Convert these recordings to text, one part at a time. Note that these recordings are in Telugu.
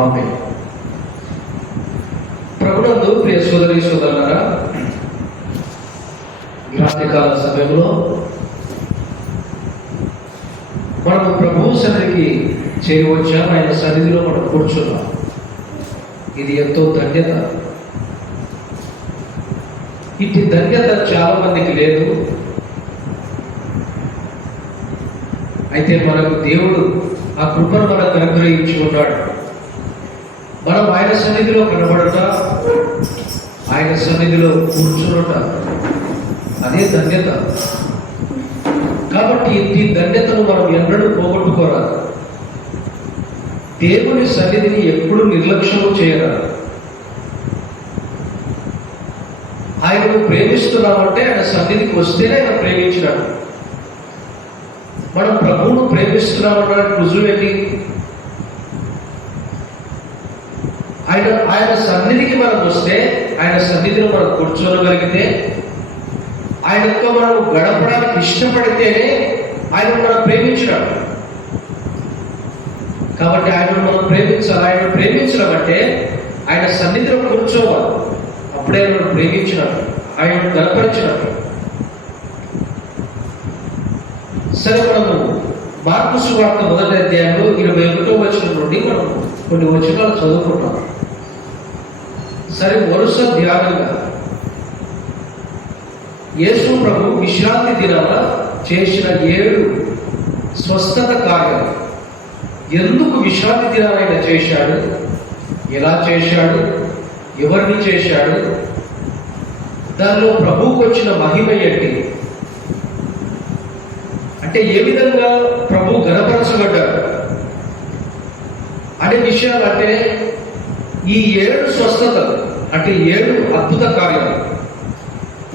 ఆమేన్. ప్రభునందు ప్రియ సోదరి సోదరులారా, రాత్రికాల సమయంలో మనము ప్రభువు సన్నిధికి చేరవచ్చాం. ఆయన సన్నిధిలో మనం కూర్చున్నాం. ఇది ఎంతో ధన్యత. ఇటు ధన్యత చాలా మందికి లేదు. అయితే మనకు దేవుడు ఆ కృపను మనకు అనుగ్రహించి ఉన్నాడు. మనం ఆయన సన్నిధిలో కనబడట, ఆయన సన్నిధిలో కూర్చున్నట, అదే ధన్యత. కాబట్టి ఈ ధన్యతను మనం ఎన్నడూ పోగొట్టుకోరాదు. దేవుని సన్నిధిని ఎప్పుడు నిర్లక్ష్యం చేయరాదు. ఆయనను ప్రేమిస్తున్నామంటే ఆయన సన్నిధికి వస్తేనే ఆయన ప్రేమించినాడు. మనం ప్రభువును ప్రేమిస్తున్నామన్న రుజువు ఏంటి? ఆయన సన్నిధికి మనం వస్తే, ఆయన సన్నిధిలో మనం కూర్చోగలిగితే, ఆయనతో మనం గడపడానికి ఇష్టపడితేనే ఆయన మనం ప్రేమించినాడు. కాబట్టి ఆయనను మనం ప్రేమించాలి. ఆయన ప్రేమించడం అంటే ఆయన సన్నిధిలో కూర్చోవాలి. అప్పుడే మనం ప్రేమించినట్టు, ఆయన గడపరిచినట్టు. సరే, మనము మార్కు సువార్త 1వ అధ్యాయంలో 21వ వచనం నుండి మనం కొన్ని వచనాలు చదువుకుంటాం. సరే, వరుస ధ్యానంగా యేసు ప్రభు విశ్రాంతి దినాన చేసిన 7 స్వస్థత కార్యాలు. ఎందుకు విశ్రాంతి దినాన ఆయన చేశాడు, ఎలా చేశాడు, ఎవరిని చేశాడు, దానిలో ప్రభువుకు వచ్చిన మహిమ ఏంటి, అంటే ఏ విధంగా ప్రభు గణపరచబడ్డాడు అనే విషయాలు, అంటే ఈ 7 స్వస్థతలు, అంటే 7 అద్భుత కార్యాలు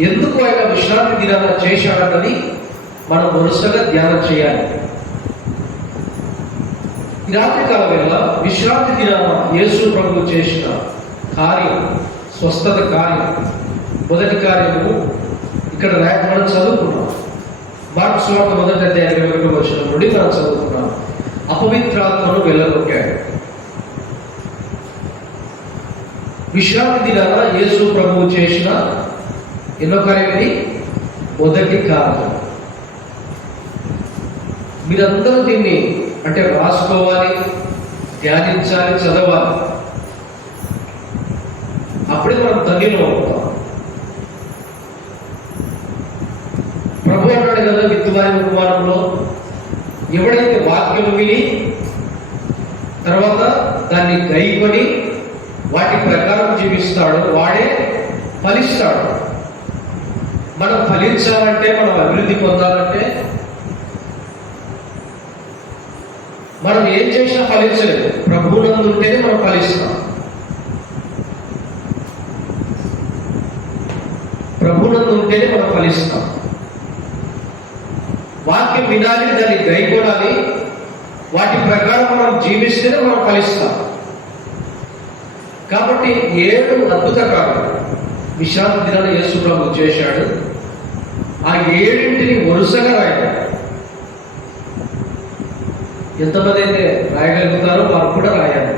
ఎందుకు ఆయన విశ్రాంతి దినాన చేశాడని మనం వరుసగా ధ్యానం చేయాలి. ఈ రాత్రికాల వేళ విశ్రాంతి దినాన యేసు ప్రభు చేసిన కార్యం, స్వస్థత కార్యం, మొదటి కార్యము ఇక్కడ మనం చదువుకున్నాం. మార్కు సువార్త 1వ అధ్యాయం 21వ వచనం నుండి మనం చదువుకున్నాం. అపవిత్రాత్మను వెళ్ళగొట్టాడు. విశ్రాంతి దినాన యేసు ప్రభువు చేసిన ఎన్నో కార్యం ఇది? మొదటి కార్యం. మీరందరూ దీన్ని అంటే రాసుకోవాలి, ధ్యానించాలి, చదవాలి. అప్పుడే మనం ధన్యులు అవుతాం. ప్రభు అన్నాడు కదా విత్తువారి ఉపమానంలో, ఎవడైతే వాక్యం విని తర్వాత దాన్ని గైకొని వాటి ప్రకారం జీవిస్తాడో వాడే ఫలిస్తాడు. మనం ఫలించాలంటే, మనం అభివృద్ధి పొందాలంటే మనం ఏం చేసినా ఫలించలేదు. ప్రభువునందు ఉంటేనే మనం ఫలిస్తాం. ప్రభువునందు ఉంటేనే మనం ఫలిస్తాం. వాక్యం వినాలి, దాన్ని గైకొనాలి, వాటి ప్రకారం మనం జీవిస్తేనే మనం ఫలిస్తాం. కాబట్టి 7 అద్భుత కార్యాలు విశ్రాంతి దినాన యేసు ప్రభు చేశాడు. ఆ 7ంటిని వరుసగా రాయాలి. ఎంతమంది అయితే రాయగలుగుతారో వారు కూడా రాయాలి.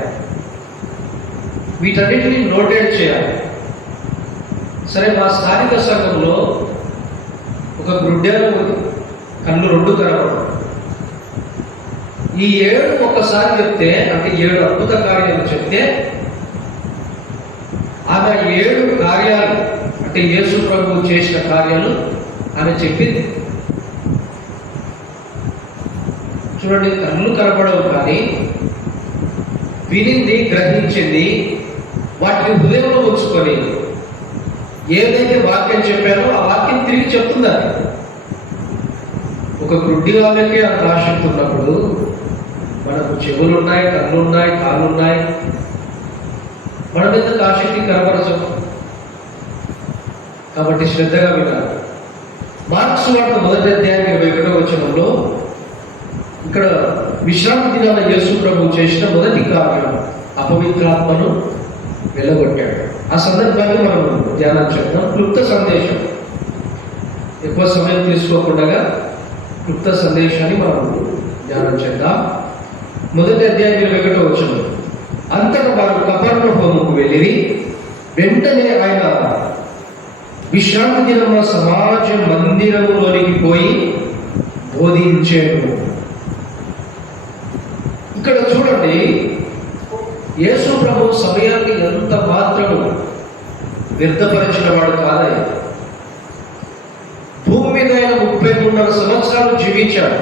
వీటన్నిటిని నోటెడ్ చేయాలి. సరే, మా స్థానిక సంఘంలో ఒక గుడ్డెను కళ్ళు 2 కనపడవు. ఈ 7 ఒక్కసారి చెప్తే, అంటే 7 అద్భుత కార్యాలు చెప్తే, ఆమె 7 కార్యాలు, అంటే యేసు ప్రభువు చేసిన కార్యాలు ఆమె చెప్పింది. చూడండి, కళ్ళు కనపడవు కానీ వినింది, గ్రహించింది, వాటిని హృదయంలో ఉంచుకొని ఏదైతే వాక్యం చెప్పారో ఆ వాక్యం తిరిగి చెప్తుందని. ఒక గుడ్డి వాళ్ళకే అంత ఆసక్తి ఉన్నప్పుడు మనకు చెవులు ఉన్నాయి, కళ్ళు ఉన్నాయి, కాళ్ళు ఉన్నాయి, మనం ఎందుకు ఆసక్తి కనపరచం? కాబట్టి శ్రద్ధగా వినాలి. మార్కు సువార్త 1వ అధ్యాయం 21వ వచనంలో ఇక్కడ విశ్రాంతి దినాన యేసు ప్రభు చేసిన మొదటి కార్యం అపవిత్రాత్మను వెళ్ళగొట్టాడు. ఆ సందర్భాన్ని మనం ధ్యానం చేద్దాం. క్లుప్త సందేశం, ఎక్కువ సమయం తీసుకోకుండా క్లుప్త సందేశాన్ని మనం ధ్యానం చేద్దాం. 1వ అధ్యాయం 21వ వచనం. అంతట వెళ్ళి వెంటనే ఆయన విశ్రాంతి దినమున సమాజ మందిరములోనికి పోయి బోధించాడు. ఇక్కడ చూడండి, యేసు ప్రభు సమయాన్ని ఎంత మాత్రము వ్యర్థపరిచిన వాడు కాదయ్య. భూమి మీద ఆయన 33 సంవత్సరాలు జీవించాడు.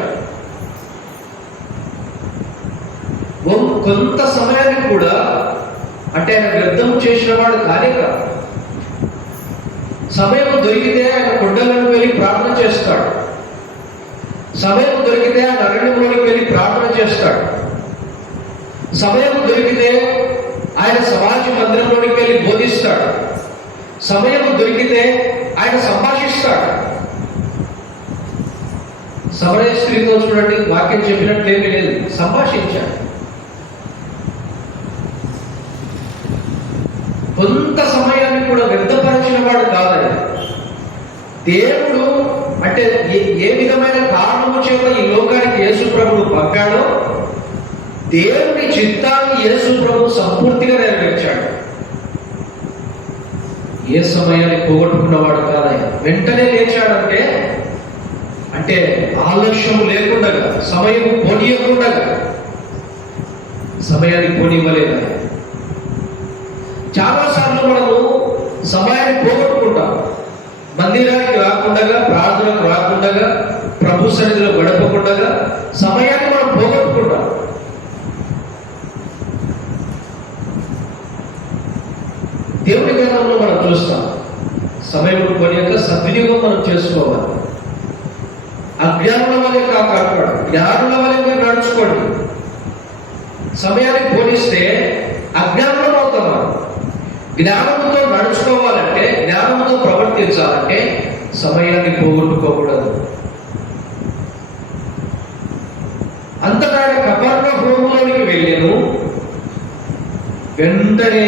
కొంత సమయాన్ని కూడా అంటే ఆయన వ్యర్థం చేసిన వాడు కానే కాదు. సమయం దొరికితే ఆయన కొండలకు వెళ్ళి ప్రార్థన చేస్తాడు. సమయం దొరికితే ఆయన అరణ్యంలోనికి వెళ్ళి ప్రార్థన చేస్తాడు. సమయం దొరికితే ఆయన సమాజ మందిరంలోనికి వెళ్ళి బోధిస్తాడు. సమయం దొరికితే ఆయన సంభాషిస్తాడు. సమరయ స్త్రీతో చూడండి, వాక్యం చెప్పినట్లేమీ లేదు, సంభాషించాడు. కొంత సమయాన్ని కూడా వ్యర్థపరిచిన వాడు కాదని దేవుడు అంటే ఏ విధమైన కారణము చేత ఈ లోకానికి యేసు ప్రభువు పంపాడో దేవుని చిత్తాన్ని యేసు ప్రభు సంపూర్తిగా నెరవేర్చాడు. ఏ సమయాన్ని పోగొట్టుకున్నవాడు కాదయ్య. వెంటనే లేచాడంటే అంటే ఆలస్యం లేకుండా, సమయం పోనీయకుండా, సమయాన్ని పోనివ్వలేదు. చాలాసార్లు మనము సమయాన్ని పోగొట్టుకుంటాం. మందిరానికి రాకుండా, ప్రార్థనకు రాకుండా, ప్రభు సన్నిధిలో గడపకుండా సమయాన్ని మనం పోగొట్టుకుంటాం. దేవుని గ్రంథంలో మనం చూస్తాం, సమయం పోయాక సద్వినియోగం మనం చేసుకోవాలి. అజ్ఞానుల వలె కాపాడు, జ్ఞానుల వలె మీరు నడుచుకోండి. సమయాన్ని పోలిస్తే అజ్ఞానం అవుతాం. జ్ఞానంతో నడుచుకోవాలంటే, జ్ఞానంతో ప్రవర్తించాలంటే సమయాన్ని పోగొట్టుకోకూడదు. అంతటా ఆయన కపెర్నహూములోనికి వెళ్ళాను. వెంటనే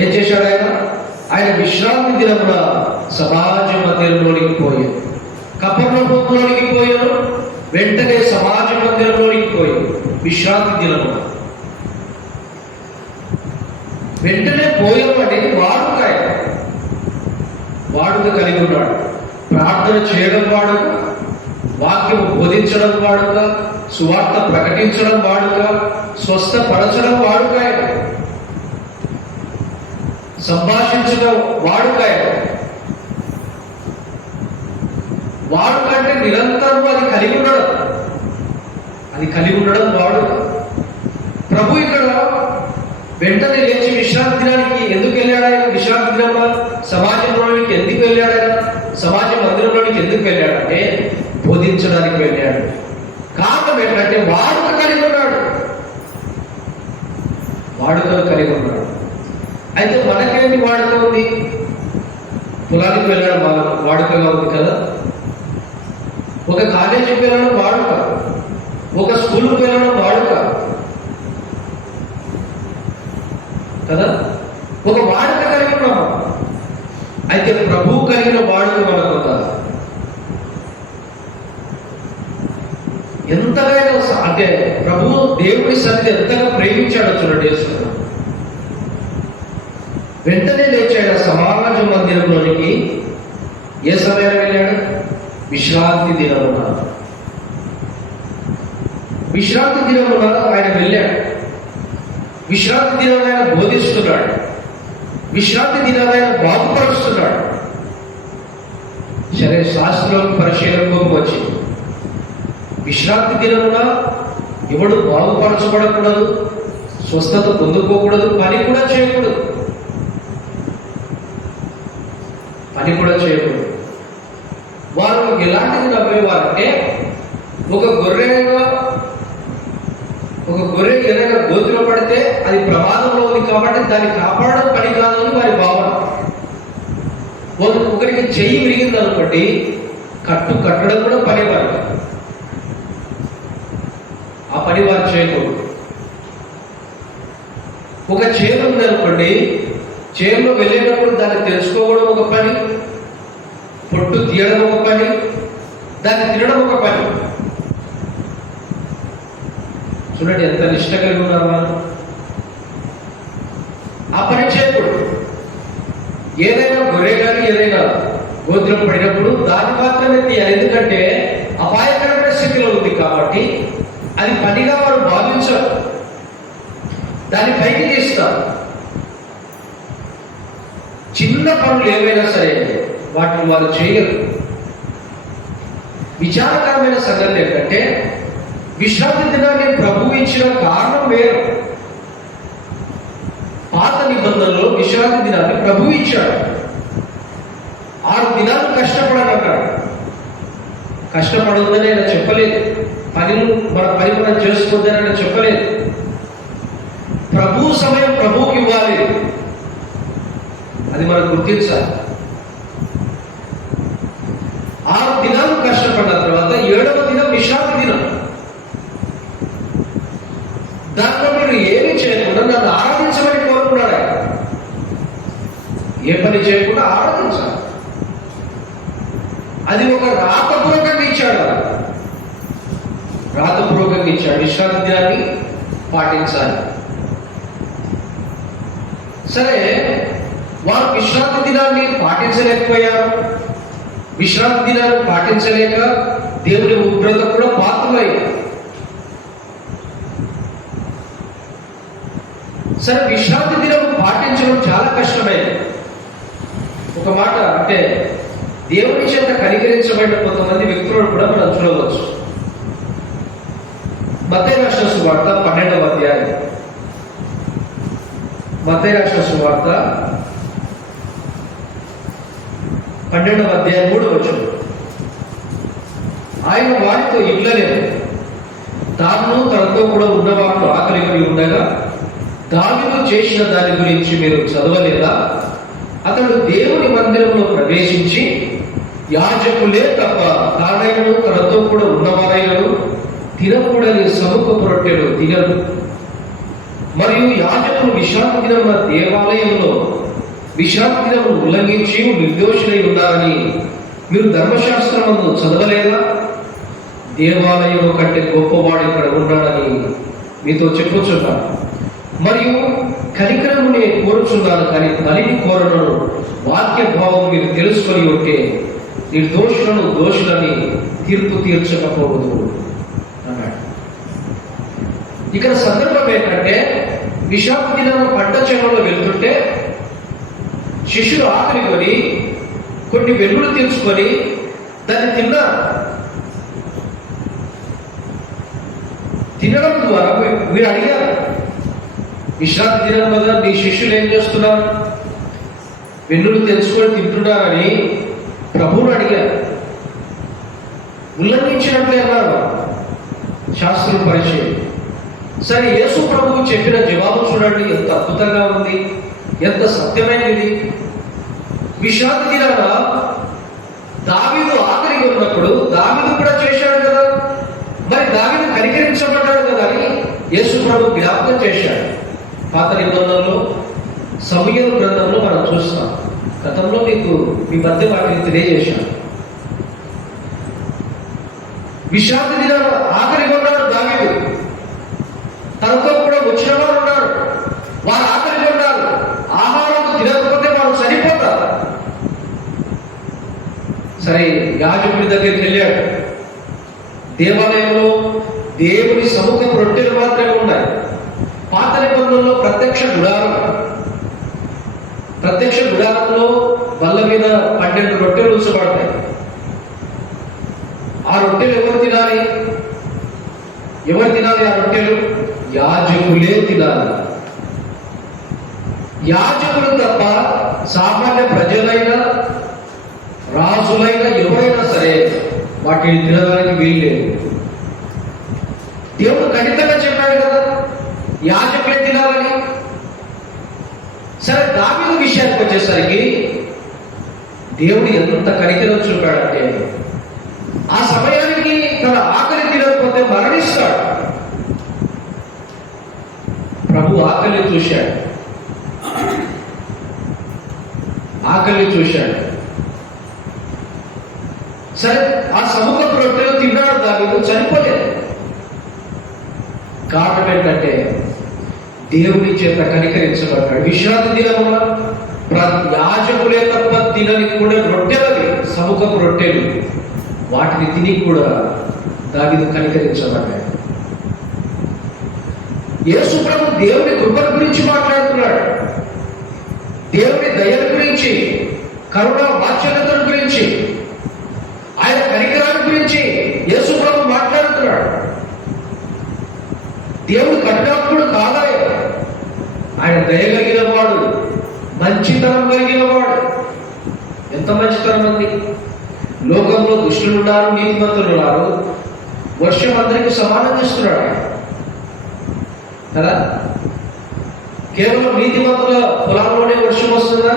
ఏం చేశాడు ఆయన? ఆయన విశ్రాంతి దినమున సమాజ మందిరంలోనికి పోయాడు. కపెర్నహూములోనికి పోయాను, వెంటనే సమాజ మందిరంలోనికి పోయాడు. విశ్రాంతి దినమున వెంటనే పోయాడు అనేది వాడుక కలిగి ఉన్నాడు. ప్రార్థన చేయడం వాడుక, వాక్యం బోధించడం వాడుక, సువార్త ప్రకటించడం వాడుక, స్వస్థపరచడం వాడుక, సంభాషించడం వాడుక. వాడుక అంటే నిరంతరం అది కలిగి ఉండడం వాడుక. ప్రభు ఇక్కడ వెంటనే లేచి విశ్రాంతి దినానికి ఎందుకు వెళ్ళాడు? ఆయన విశ్రాంతి దినంలో సమాజంలోనికి ఎందుకు వెళ్ళాడు? ఆయన సమాజ మందిరంలోనికి ఎందుకు వెళ్ళాడంటే బోధించడానికి వెళ్ళాడు. కారణం ఏంటంటే వాడుక కలిగి ఉన్నాడు. అయితే మనకేంటి వాడుక ఉంది? పొలానికి వెళ్ళడం వాడుకగా ఉంది కదా. ఒక కాలేజీకి వెళ్ళడం వాడుక, ఒక స్కూల్కి వెళ్ళడం వాడుక కదా. ఒక వాడుక కలిగి ఉన్నాము. అయితే ప్రభువు కలిగిన వాడుక మనకు కదా. ఎంతగా అంటే ప్రభువు దేవుడి సన్నిధి ఎంతగా ప్రేమించాడో చూడండి. వెంటనే లేచాడు సమాజ మందిరంలోనికి. ఏ సమయాన్ని వెళ్ళాడు? విశ్రాంతి దినమున. విశ్రాంతి దినమున ఆయన వెళ్ళాడు. విశ్రాంతి దినాన్ని ఆయన బోధిస్తున్నాడు. విశ్రాంతి దినాన్ని ఆయన బాగుపరుస్తున్నాడు. సరే, శాస్త్రం పరిశీలనకు వచ్చింది. విశ్రాంతి దినమున ఎవడు బాగుపరచబడకూడదు, స్వస్థత పొందుకోకూడదు, పని కూడా చేయకూడదు. వారు ఎలాంటిది నమ్మేవారంటే, ఒక గొర్రె ఏదైనా గోతులో పడితే అది ప్రమాదంలో ఉంది కాబట్టి దాన్ని కాపాడడం పని కాదు అని వారి భావన. ఒకరికి చెయ్యి విరిగింది అనుకోండి, కట్టడం కూడా పని వారికి. ఆ పని వారు చేయకూడదు. ఒక చేను ఉంది అనుకోండి, చేనులో వెళ్ళేటప్పుడు దాన్ని తెలుసుకోవడం ఒక పని, పొట్టు తీయడం ఒక పని, దాన్ని తినడం ఒక పని. చూడండి ఎంత నిష్ట కలిగి ఉన్నారు వాళ్ళు. ఆ పని చేయకూడదు. ఏదైనా గొర్రె కానీ ఏదైనా గోత్రం పడినప్పుడు దాన్ని మాత్రమే తీయాలి. ఎందుకంటే అపాయకరమైన స్థితిలో ఉంది కాబట్టి అది పనిగా వారు భావించారు, దాన్ని పైకి తీస్తారు. చిన్న పనులు ఏవైనా సరే వాటిని వారు చేయరు. విచారకరమైన సంగతి ఏంటంటే విశ్రాంతి దినాన్ని ప్రభువు ఇచ్చిన కారణం వేరు. పాత నిబంధనలో విశ్రాంతి దినాన్ని ప్రభువు ఇచ్చాడు. 6 దినాలు కష్టపడనన్నాడు. కష్టపడొద్దని ఆయన చెప్పలేదు. మన పని మనం చేసుకోవద్దని ఆయన చెప్పలేదు. ప్రభు సమయం ప్రభువుకి ఇవ్వాలి, అది మనం గుర్తించాలి. 6 దినాలు కష్టపడిన తర్వాత 7వ దినం విశ్రాంతి దినం. దాంట్లో మీరు ఏమి చేయకుండా నన్ను ఆరాధించమని కోరుకున్నాడు. ఏ పని చేయకుండా ఆరాధించాలి. అది ఒక రాతపూర్వకంగా ఇచ్చాడు. రాతపూర్వకంగా ఇచ్చాడు. విశ్రాంతి దినాన్ని పాటించాలి. సరే, వారు విశ్రాంతి దినాన్ని పాటించలేకపోయారు. విశ్రాంతి దినాన్ని పాటించలేక దేవుని ఉగ్రత కూడా పాత్రలయ్యారు. సరే, విశ్రాంతి దినం పాటించడం చాలా కష్టమైంది. ఒక మాట అంటే దేవుని చేత కనికరించబడిన కొంతమంది వ్యక్తులను కూడా మనం చూడవచ్చు. మత్తయి రాసిన సువార్త 12వ అధ్యాయం. మత్తయి రాసిన సువార్త 12వ అధ్యాయం 3వ వచనం. ఆయన వారితో ఇట్లలేదు, తాను తనతో కూడా ఉన్నవారు ఆకలికి ఉండగా దావీదు చేసిన దాని గురించి మీరు చదవలేదా? అతడు దేవుని మందిరంలో ప్రవేశించి యాజకులే తప్ప తానైనను తనతో కూడా ఉన్నవారైనను తినకూడని సముఖపు రొట్టెలు తినరు. మరియు యాజకులు విశ్రాంతి దినమున దేవాలయంలో విశ్రాంతి దినము ఉల్లంఘించి నిర్దోషులై ఉన్నారని మీరు ధర్మశాస్త్రమందు చదవలేదా? దేవాలయం కంటే గొప్పవాడు ఇక్కడ ఉన్నాడని మీతో చెప్పుచున్నాను. మరియు కనికరము నేను కోరుచున్నాను, కానీ బలిని కోరను. వాక్య భావం మీరు తెలుసుకొని ఉంటే నిర్దోషులను దోషులని తీర్పు తీర్చకపోవద్దు అన్నాడు. ఇక్కడ సందర్భం ఏంటంటే విశ్రాంతి దినాన్ని పంట చేనులో వెళ్తుంటే శిష్యులు ఆకలి కొని కొన్ని వెలుగులు తెచ్చుకొని దాన్ని తినడం ద్వారా వీరు అడిగారు, విశ్రాంతి దినం కదా నీ శిష్యులు ఏం చేస్తున్నారు? వెన్నులు తెచ్చుకొని తింటున్నారని ప్రభువుని అడిగారు. ఉల్లంఘించినట్లే అన్నారు శాస్త్రం పరిచయం. సరే, యేసు ప్రభువు చెప్పిన జవాబు చూడండి, ఎంత అద్భుతంగా ఉంది, ఎంత సత్యమైనది. విశ్రాంతి దినాన దావీదు ఆకలిగా ఉన్నప్పుడు దావీదు కూడా చేశాడు కదా, మరి దావీదు కనికరించబడ్డాడు కదా అని యేసు ప్రభు జ్ఞాపకం చేశాడు. పాత నిబంధనలో సమూయేలు గ్రంథంలో మనం చూస్తాం. గతంలో మీకు మీ మధ్య వాటిని తెలియజేశాను. విశ్రాంతి దినాన ఆకలిగా ఉన్నాడు దావీదు, తనతో కూడా వచ్చిన వారు ఉన్నారు, వారు ఆకలిగా ఉన్నారు, ఆహారం తినకపోతే వారు చనిపోతారు. సరే, యాజకుడి దగ్గరికి వెళ్ళాడు. దేవాలయంలో దేవుని సముఖపు రొట్టెలు మాత్రమే ఉన్నాయి. పాత నిబంధనలో ప్రత్యక్ష గుడారంలో బల్ల మీద 12 రొట్టెలు ఉంచబడతాయి. ఆ రొట్టెలు ఎవరు తినాలి? ఆ రొట్టెలు యాజకులే తినాలి. యాజకులు తప్ప సామాన్య ప్రజలైనా రాజులైనా ఎవరైనా సరే వాటిని తినడానికి వీల్లేదు. దేవుడు ఖచ్చితంగా చెప్పాడు కదా యాజకులే తినాలని. సరే, దావీదు విషయానికి వచ్చేసరికి దేవుడు ఎంత కనికరం చూపాడంటే ఆ సమయానికి తన ఆకలి తినకపోతే మరణిస్తాడు. ప్రభు ఆకలిని చూశాడు. సరే, ఆ సముఖపు రొట్టెలు తిన్నాడు దావీదు, చనిపోలేదు. కారణం ఏంటంటే దేవుని చేత కనికరించబడ్డాడు. విశ్రాంతి దినమున యాజకులే తప్ప తినని కూడా రొట్టెలవి, సముఖపు రొట్టెలు, వాటిని తిని కూడా దావీదు కనికరించబడ్డాడు. యేసు ప్రభు దేవుని కృపను గురించి మాట్లాడుతున్నాడు, దేవుని దయల గురించి, కరుణ వాత్సల్యతల గురించి, ఆయన కనికరాన్ని గురించి యేసు ప్రభు మాట్లాడుతున్నాడు. దేవుడు కఠినాత్ముడు కాదాయ, ఆయన దయ కలిగిన వాడు, మంచితనం కలిగిన వాడు. ఎంత మంచితనం అండి! లోకంలో దుష్టులు ఉన్నారు, నీతిమంతులు ఉన్నారు. వర్షం అందరికీ సమానం చేస్తున్నాడు కదా. కేవలం నీతిమంతుల పొలంలోనే వర్షం వస్తుందా?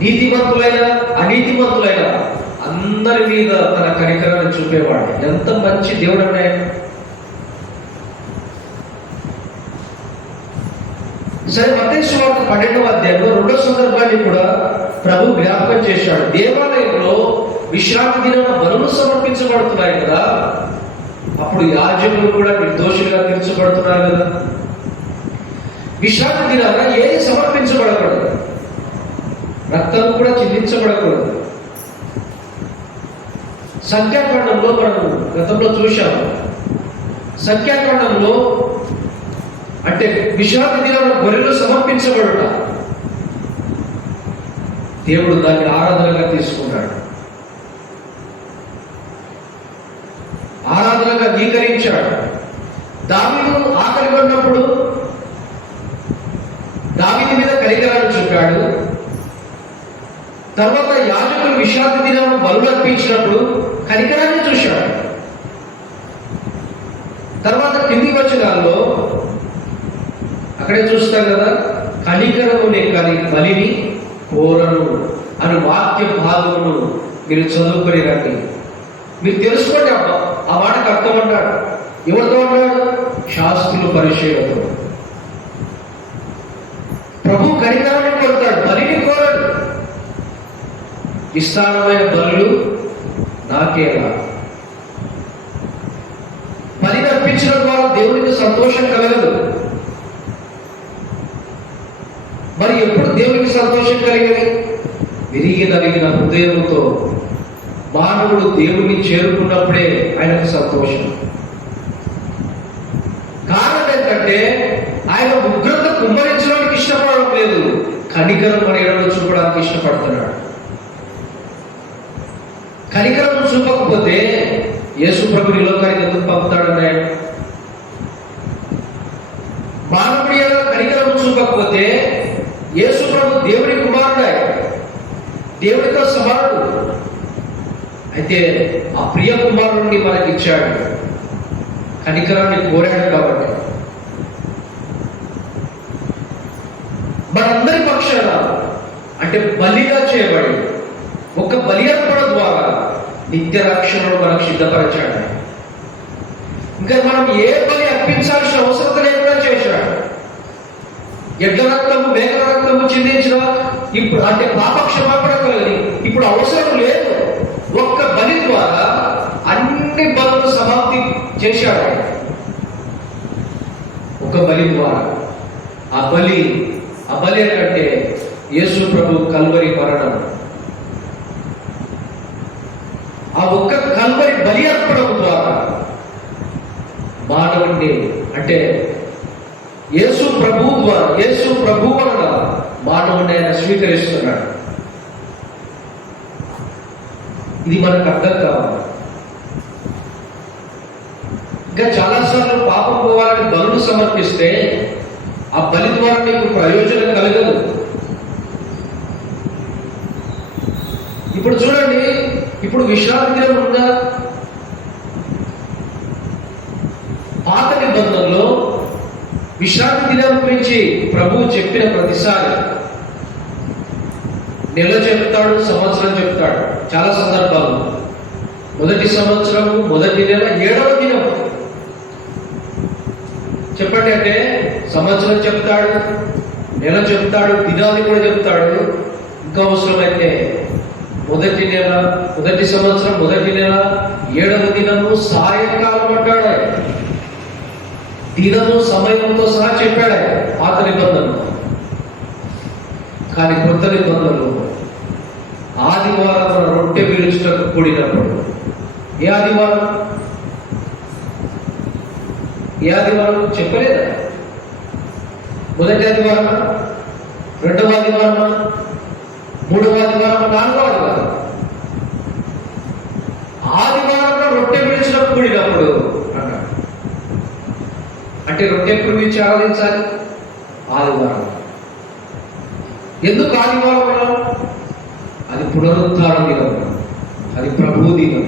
నీతిమంతులైనా అనీతిమంతులైనా అందరి మీద తన కనికరాన్ని చూపేవాడు. ఎంత మంచి దేవుడు అన్నాయి. సరే, మత్తయి సువార్త 12వ అధ్యాయంలో 2వ సందర్భాన్ని కూడా ప్రభు జ్ఞాపకం చేశాడు. దేవాలయంలో విశ్రాంతి దినాన బలులు సమర్పించబడుతున్నాయి కదా, అప్పుడు యాజకులు కూడా నిర్దోషులుగా తీర్చబడుతున్నారు కదా. విశ్రాంతి దినాన ఏది సమర్పించబడకూడదు, రక్తం కూడా చిందించబడకూడదు. సంఖ్యాకాండంలో మనం గతంలో చూశాము. సంఖ్యాకాండంలో అంటే విశ్రాంతి దినాన గొర్రెలు సమర్పించబడుట, దేవుడు దాన్ని ఆరాధనగా తీసుకున్నాడు, ఆరాధనగా అంగీకరించాడు. దావీదు ఆకలి కొన్నప్పుడు దావీదు మీద కనికరాన్ని చూపాడు. తర్వాత యాజకులు విశ్రాంతి దినాలను బలులు అర్పించినప్పుడు కనికరాన్ని చూశాడు. తర్వాత కింది వచనాల్లో అక్కడే చూస్తాం కదా, కనికరమునే బలిని కోరను అని వాక్య భాగమును మీరు చదువుకొని రండి. మీరు తెలుసుకోండి. ఆ మాటకు అర్థం అన్నాడు. ఎవరితో అన్నాడు? శాస్త్రులు, పరిచయులతో. ప్రభు కనికరాన్ని కోరుతాడు, బలిని కోరడు. విస్తారమైన బలులు నాకేలా. బలి అర్పించడం ద్వారా దేవునికి సంతోషం కలగదు. మరి ఎప్పుడు దేవునికి సంతోషం కలిగేది? విరిగి నలిగిన హృదయంతో మానవుడు దేవుడిని చేరుకున్నప్పుడే ఆయనకు సంతోషం. కారణం ఏంటంటే ఆయన ఉగ్రత కుమ్మరించడానికి ఇష్టపడడం లేదు, కనికరం అనేటప్పుడు చూపడానికి ఇష్టపడుతున్నాడు. కనికరం చూపకపోతే యేసు ప్రభుని లోకానికి ఎందుకు పంపుతాడన్నాడు? మానవుడి కనికరం చూపకపోతే యేసు ప్రభు దేవుడి కుమారుడు, దేవుడితో సమానుడు. అయితే ఆ ప్రియ కుమారుడిని మనకి ఇచ్చాడు, కనికరాన్ని కోరాడు. కాబట్టి మనందరి పక్షాన అంటే బలిగా చేయబడి ఒక బలి అర్పణ ద్వారా నిత్య రక్షణను మనకు సిద్ధపరచాడు. ఇంకా మనం ఏ బలి అర్పించాల్సిన అవసరం లేకుండా చేశాడు. ఎడ్ల రక్తము, మేకల రక్తము చిందించిన ఇప్పుడు అంటే పాప క్షమాపణ కలిగి ఇప్పుడు అవసరం లేదు. ఒక్క బలి ద్వారా అన్ని బలులు సమాప్తి చేశాడు. ఒక బలి ద్వారా. ఆ బలి ఏంటంటే యేసు ప్రభు కల్వరి మరణం. ఆ ఒక్క కల్వరి బలి అర్పణం ద్వారా మానవుడిని అంటే యేసు ప్రభు ద్వారా, యేసు ప్రభు వలన మానవుడిని ఆయన స్వీకరిస్తున్నాడు. ఇది మనకు అర్థం కావాలి. ఇంకా చాలాసార్లు పాపం పోవాలని బలులు సమర్పిస్తే ఆ బలి ద్వారా నీకు ప్రయోజనం కలగదు. ఇప్పుడు చూడండి, ఇప్పుడు విశ్రాంతి దినం ఉందా? పాత నిబంధనలో విశ్రాంతి దినం గురించి ప్రభువు చెప్పిన ప్రతిసారి నెల చెప్తాడు, సంవత్సరం చెప్తాడు. చాలా సందర్భాలు మొదటి సంవత్సరం, మొదటి నెల, 7వ దినం చెప్పండి అంటే సంవత్సరం చెప్తాడు, నెల చెప్తాడు, దినాన్ని కూడా చెప్తాడు. ఇంకా అవసరమైతే మొదటి నెల, మొదటి సంవత్సరం, మొదటి నెల, 7వ దినము సాయంకాలం అంటాడు. దినము సమయంతో సహా చెప్పాడు ఆయన పాత నిబంధనలు. కానీ కొత్త నిబంధనలు ఆదివారం రొట్టె విరుచుటకు కూడినప్పుడు, ఏ ఆదివారం చెప్పలేదా? మొదటి ఆదివారమా, రెండవ ఆదివారమా, మూడవ ఆదివారమా, నాలుగవ ఆదివారం? ఆదివారంలో రొట్టె విరుచుటకు కూడినప్పుడు అన్నాడు. అంటే రొట్టె ఎప్పుడు విరిచి ఆరాధించాలి? ఆదివారం. ఎందుకు ఆదివారం? అది పునరుద్ధాన దినం, అది ప్రభు దినం.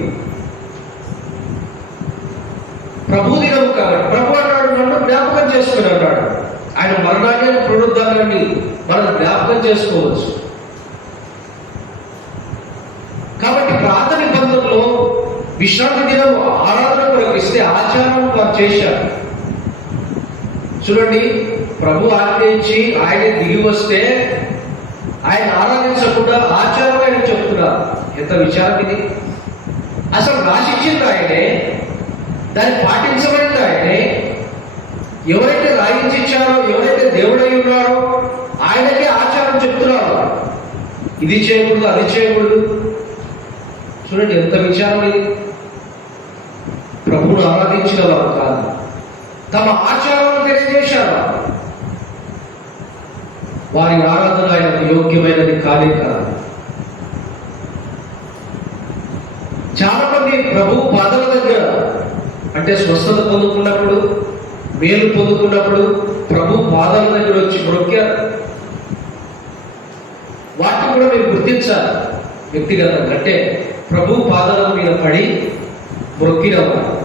ప్రభు దినం కాబట్టి ప్రభు అన్నాడు, నన్ను జ్ఞాపకం చేసుకుని అన్నాడు. ఆయన మరణాన్ని, పునరుద్ధానాన్ని మనం జ్ఞాపకం చేసుకోవచ్చు. కాబట్టి పాత నిబంధనలో విశ్రాంతి దినం ఆరాధన కొరకు ఇస్తే ఆచారం వారు చేశారు. చూడండి, ప్రభు ఆజ్ఞయించి ఆయన దిగి వస్తే ఆయన ఆరాధించకుండా ఆచారం ఆయన చెప్తున్నారు. ఎంత విచారం ఇది! అసలు రాసిచ్చింది ఆయనే, దాన్ని పాటించబడింది ఆయనే. ఎవరైతే రాయించారో, ఎవరైతే దేవుడై ఉన్నారో ఆయనకే ఆచారం చెప్తున్నారు. ఇది చేయకూడదు, అది చేయకూడదు. చూడండి ఎంత విచారం ఇది! ప్రభువును ఆరాధించిన వారు కాదు, తమ ఆచారాలను తెలియజేశారు. వారి ఆరాధన ఆయనకు యోగ్యమైనది కాదే కాదు. చాలా మంది ప్రభు పాదాల దగ్గర, అంటే స్వస్థత పొందుకున్నప్పుడు, మేలు పొందుకున్నప్పుడు ప్రభు పాదాల దగ్గర వచ్చి మొక్కారు. వాటిని కూడా మీరు గుర్తించాలి వ్యక్తిగతంగా. అంటే ప్రభు పాదాల మీద పడి మొక్కినవారు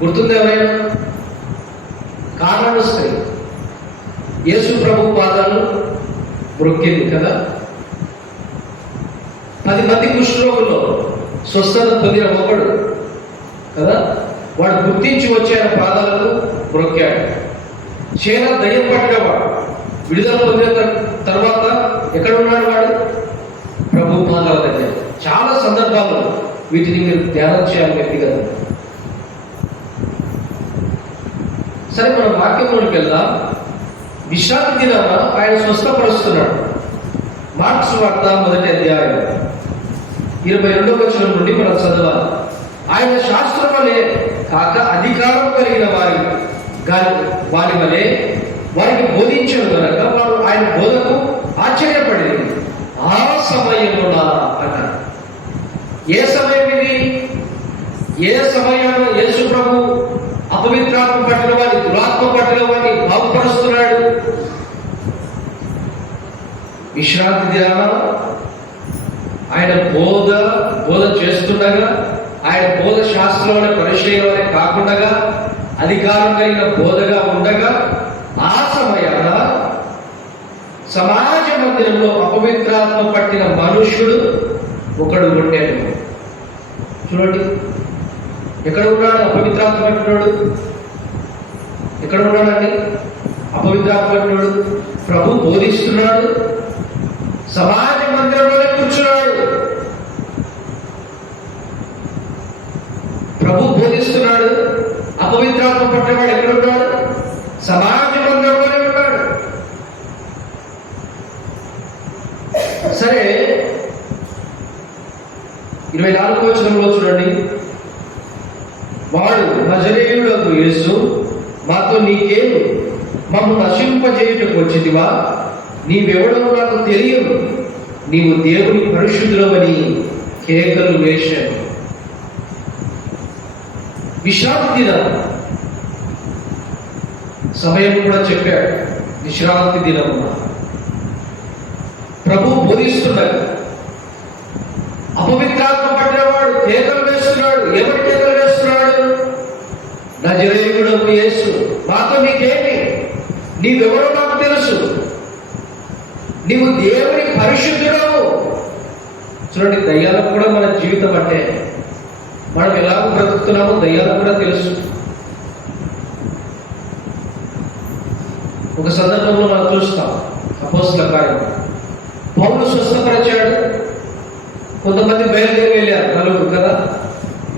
గుర్తుంది ఎవరైనా? కారణాలు స్త్రీ యేసు ప్రభు పాదాలు మొక్కింది కదా. 10 మంది కుష్ఠరోగుల్లో స్వస్థత పొందిన ఒకడు కదా, వాడు గుర్తించి వచ్చే పాదాలకు మొక్కాడు. చేర దయ్యం పట్టినవాడు విడుదల పొందిన తర్వాత ఎక్కడ ఉన్నాడు? వాడు ప్రభు పాదాల దగ్గర. చాలా సందర్భాల్లో వీటిని మీరు ధ్యానం చేయాలి వ్యక్తిగతంగా. సరే, మనం వాక్యంలోకి వెళ్దాం. విశ్రాంతి దినాన ఆయన స్వస్థపరుస్తున్నాడు. మార్క్స్ వార్త 1వ అధ్యాయం 22వ వచనం నుండి మనం చదవాలి. ఆయన శాస్త్రం వలె కాక అధికారం కలిగిన వారి వలె వారికి బోధించను కనుక వారు ఆయన బోధకు ఆశ్చర్యపడింది. ఆ సమయంలో అన్నాడు. ఏ సమయం ఇది? ఏ సమయంలో యేసు ప్రభు అపవిత్రాత్మ పట్టిన వాడిని, దురాత్మ పట్టిన వాడిని బాగుపరుస్తున్నాడు? విశ్రాంతి దినాన ఆయన బోధ చేస్తుండగా, ఆయన బోధ శాస్త్రంలో పరిచయం కాకుండా అధికారం కలిగిన బోధగా ఉండగా, ఆ సమయాన సమాజ మందిరంలో అపవిత్రాత్మ పట్టిన మనుష్యుడు ఒకడు ఉండేది. చూడండి, ఎక్కడ ఉన్నాడు అపవిత్రాత్మ పట్టినోడు? ఎక్కడ ఉన్నాడండి అపవిత్రాత్మ పట్టినోడు? ప్రభు బోధిస్తున్నాడు, సమాజ మందిరంలోనే కూర్చున్నాడు. ప్రభు బోధిస్తున్నాడు, అపవిత్రాత్మ పట్టినవాడు ఎక్కడ ఉన్నాడు? సమాజ మందిరంలోనే ఉన్నాడు. సరే, 24వ వచనంలో చూడండి. వాడు నజరేయుడగు యేసు, మాతో నీకేను? మమ్ము నశింపజేయుటకు వచ్చితివా? నీవెవడో నాకు తెలియదు, నీవు దేవుని పరిశుద్ధులవని కేకలు వేశాడు. విశ్రాంతి దినం సమయం కూడా చెప్పాడు. విశ్రాంతి దినం ప్రభు బోధిస్తున్నాడు. అపవిత్రాత్మ పట్టినవాడు కేకలు వేస్తున్నాడు. ఎవరి కేకలు వేస్తున్నాడు? నజరేయుడగు యేసు, మాతో నీకేమి? నీవెవరో నాకు తెలుసు, నీవు దేవుని పరిశుద్ధుడవు. చూడండి, దయ్యాలకు కూడా మన జీవితం అంటే మనం ఎలాగ బ్రతుకుతున్నామో దయ్యాలకు కూడా తెలుసు. ఒక సందర్భంలో మనం చూస్తాం, అపోస్తల కార్యం. పౌలు స్వస్థపరిచాడు, కొంతమంది బయలుదేరి వెళ్ళారు, 4 కదా.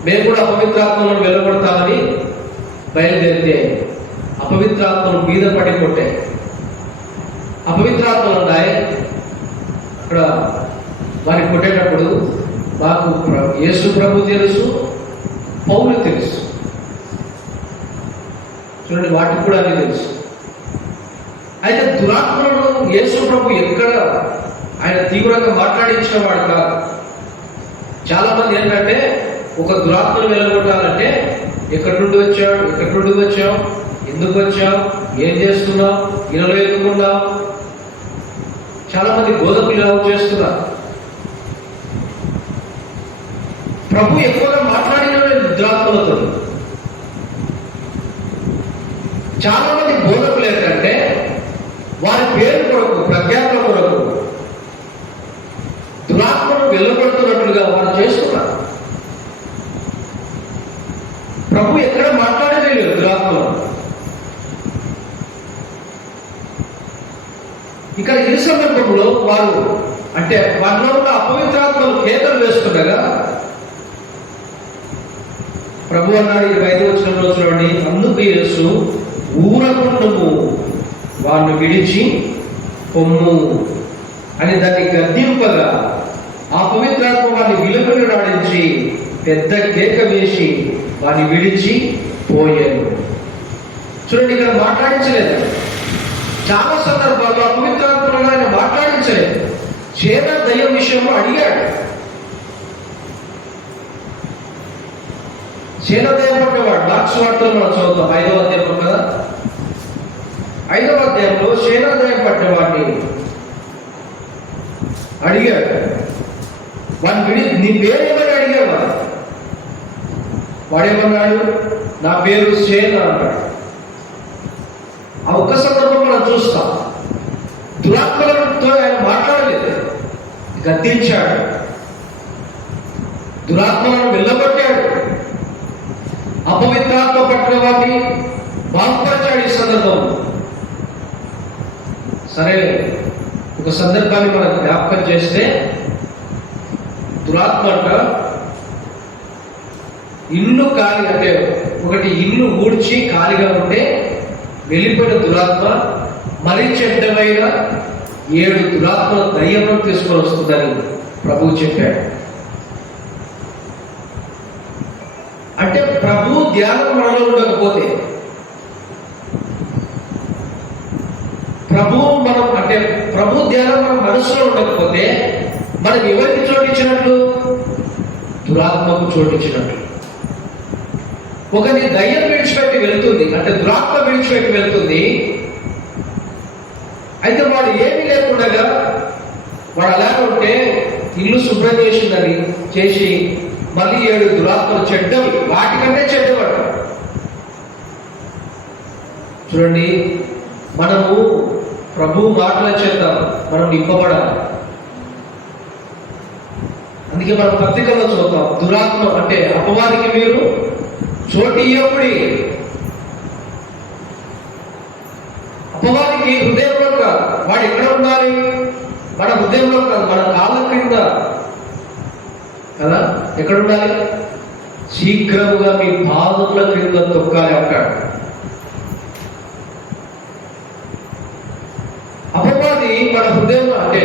మేము కూడా అపవిత్రాత్మలను వెలువడతామని బయలుదేరితే అపవిత్రాత్మలు మీద పడి కొట్టాయి. అపవిత్రాత్మలు ఉన్నాయి అక్కడ. వారిని కొట్టేటప్పుడు మాకు యేసు ప్రభు తెలుసు, పౌలు తెలుసు. చూడండి, వాటికి కూడా అన్నీ తెలుసు. అయితే దురాత్మలను యేసు ప్రభు ఎక్కడ ఆయన తీవ్రంగా మాట్లాడించిన వాడు కాదు. చాలా మంది ఏంటంటే ఒక దురాత్మను వెళ్ళగొట్టాలంటే ఎక్కడి నుండి వచ్చావు, ఎందుకు వచ్చావు, ఏం చేస్తున్నావు, ఇళ్ళలో ఎందుకున్నావు. చాలా మంది బోధకులు ఇలా చేస్తున్నారు. ప్రభు ఎక్కువగా మాట్లాడిన దురాత్మలతో. చాలా మంది బోధకులు ఏంటంటే వారి పేరు కొరకు, ప్రఖ్యాతుల కొరకు దురాత్మను వెళ్ళగొడుతున్నట్లుగా వారు చేస్తున్నారు. ప్రభు ఎక్కడ మాట్లాడేది లేదు దురాత్మలు. ఇక్కడ ఈ సందర్భంలో వారు అంటే వారిలో ఉన్న అపవిత్రాత్మలు కేకలు వేస్తుండగా ప్రభు అన్నాడు 25వ వచనంలో చూడండి, అందుకు యేసు ఊరకుండము వారిని విడిచి పొమ్ము అని దాన్ని గద్దింపగా ఆ పవిత్రాత్మ వారిని విలువలు నాడించి పెద్ద కేక వేసి వారిని విడిచి పోయాను. చూడండి, ఇక్కడ మాట్లాడించలేదు. చాలా సందర్భాల్లో అపవిత్రాత్మలను ఆయన మాట్లాడించలేదు. చేత దయ్యం విషయంలో అడిగాడు. చేనదయం పట్టేవాడు మార్క్స్ వార్తలో మనం చదువుతాం 5వ అధ్యాయంలో కదా. 5వ అధ్యాయంలో చేనదయం పట్టేవాడిని అడిగాడు. వాడిని నీ పేరేమని అడిగేవా? వాడేమన్నాడు, నా పేరు సేన అన్నాడు. ఆ ఒక్క సందర్భం మనం చూస్తాం. దురాత్మలతో ఆయన మాట్లాడలేదు, గద్దించాడు, దురాత్మలను వెళ్ళగొట్టాడు, అపవిత్రాత్మ పట్ల వాటిని బాగుపరిచాడు. ఈ సందర్భం సరే, ఒక సందర్భాన్ని మనం జ్ఞాపకం చేస్తే దురాత్మ అంట ఇల్లు ఖాళీ, అంటే ఒకటి ఇల్లు ఊడ్చి ఖాళీగా ఉంటే వెళ్ళిపోయిన దురాత్మ మరి చెడ్డమైన 7 దురాత్మల దయ్యం తీసుకొని వస్తుందని ప్రభువు చెప్పాడు. అంటే ప్రభు ధ్యానం మనలో ఉండకపోతే, ప్రభు ధ్యానం మన మనసులో ఉండకపోతే మనం ఎవరికి చోటించినట్లు? దురాత్మకు చోటించినట్లు. ఒకరిని దయ్యం విడిచిపెట్టి వెళ్తుంది, అంటే దురాత్మ విడిచిపెట్టి వెళ్తుంది. అయితే వాడు ఏమీ లేకుండా వాడు అలా ఉంటే ఇల్లు శుభ్రం చేసిందని చేసి మళ్ళీ 7 దురాత్మలు చెడ్డవి, వాటికంటే చెడ్డవాడు. చూడండి, మనము ప్రభు మాటలు చేద్దాం, మనం నింపబడాలి. అందుకే మనం పత్రికల్లో చూద్దాం, దురాత్మ అంటే అపవాదికి మీరు చోటు ఇవ్వకుడి. అపవాదికి హృదయంలో కాదు, వాడు ఎక్కడ ఉండాలి? మన హృదయంలో కాదు, మన కాళ్ళ క్రింద కదా. ఎక్కడ ఉండాలి? శీఘ్రముగా మీ పాదముల క్రింద తొక్కాలి అంటాడు. అపవాది మన హృదయంలో, అంటే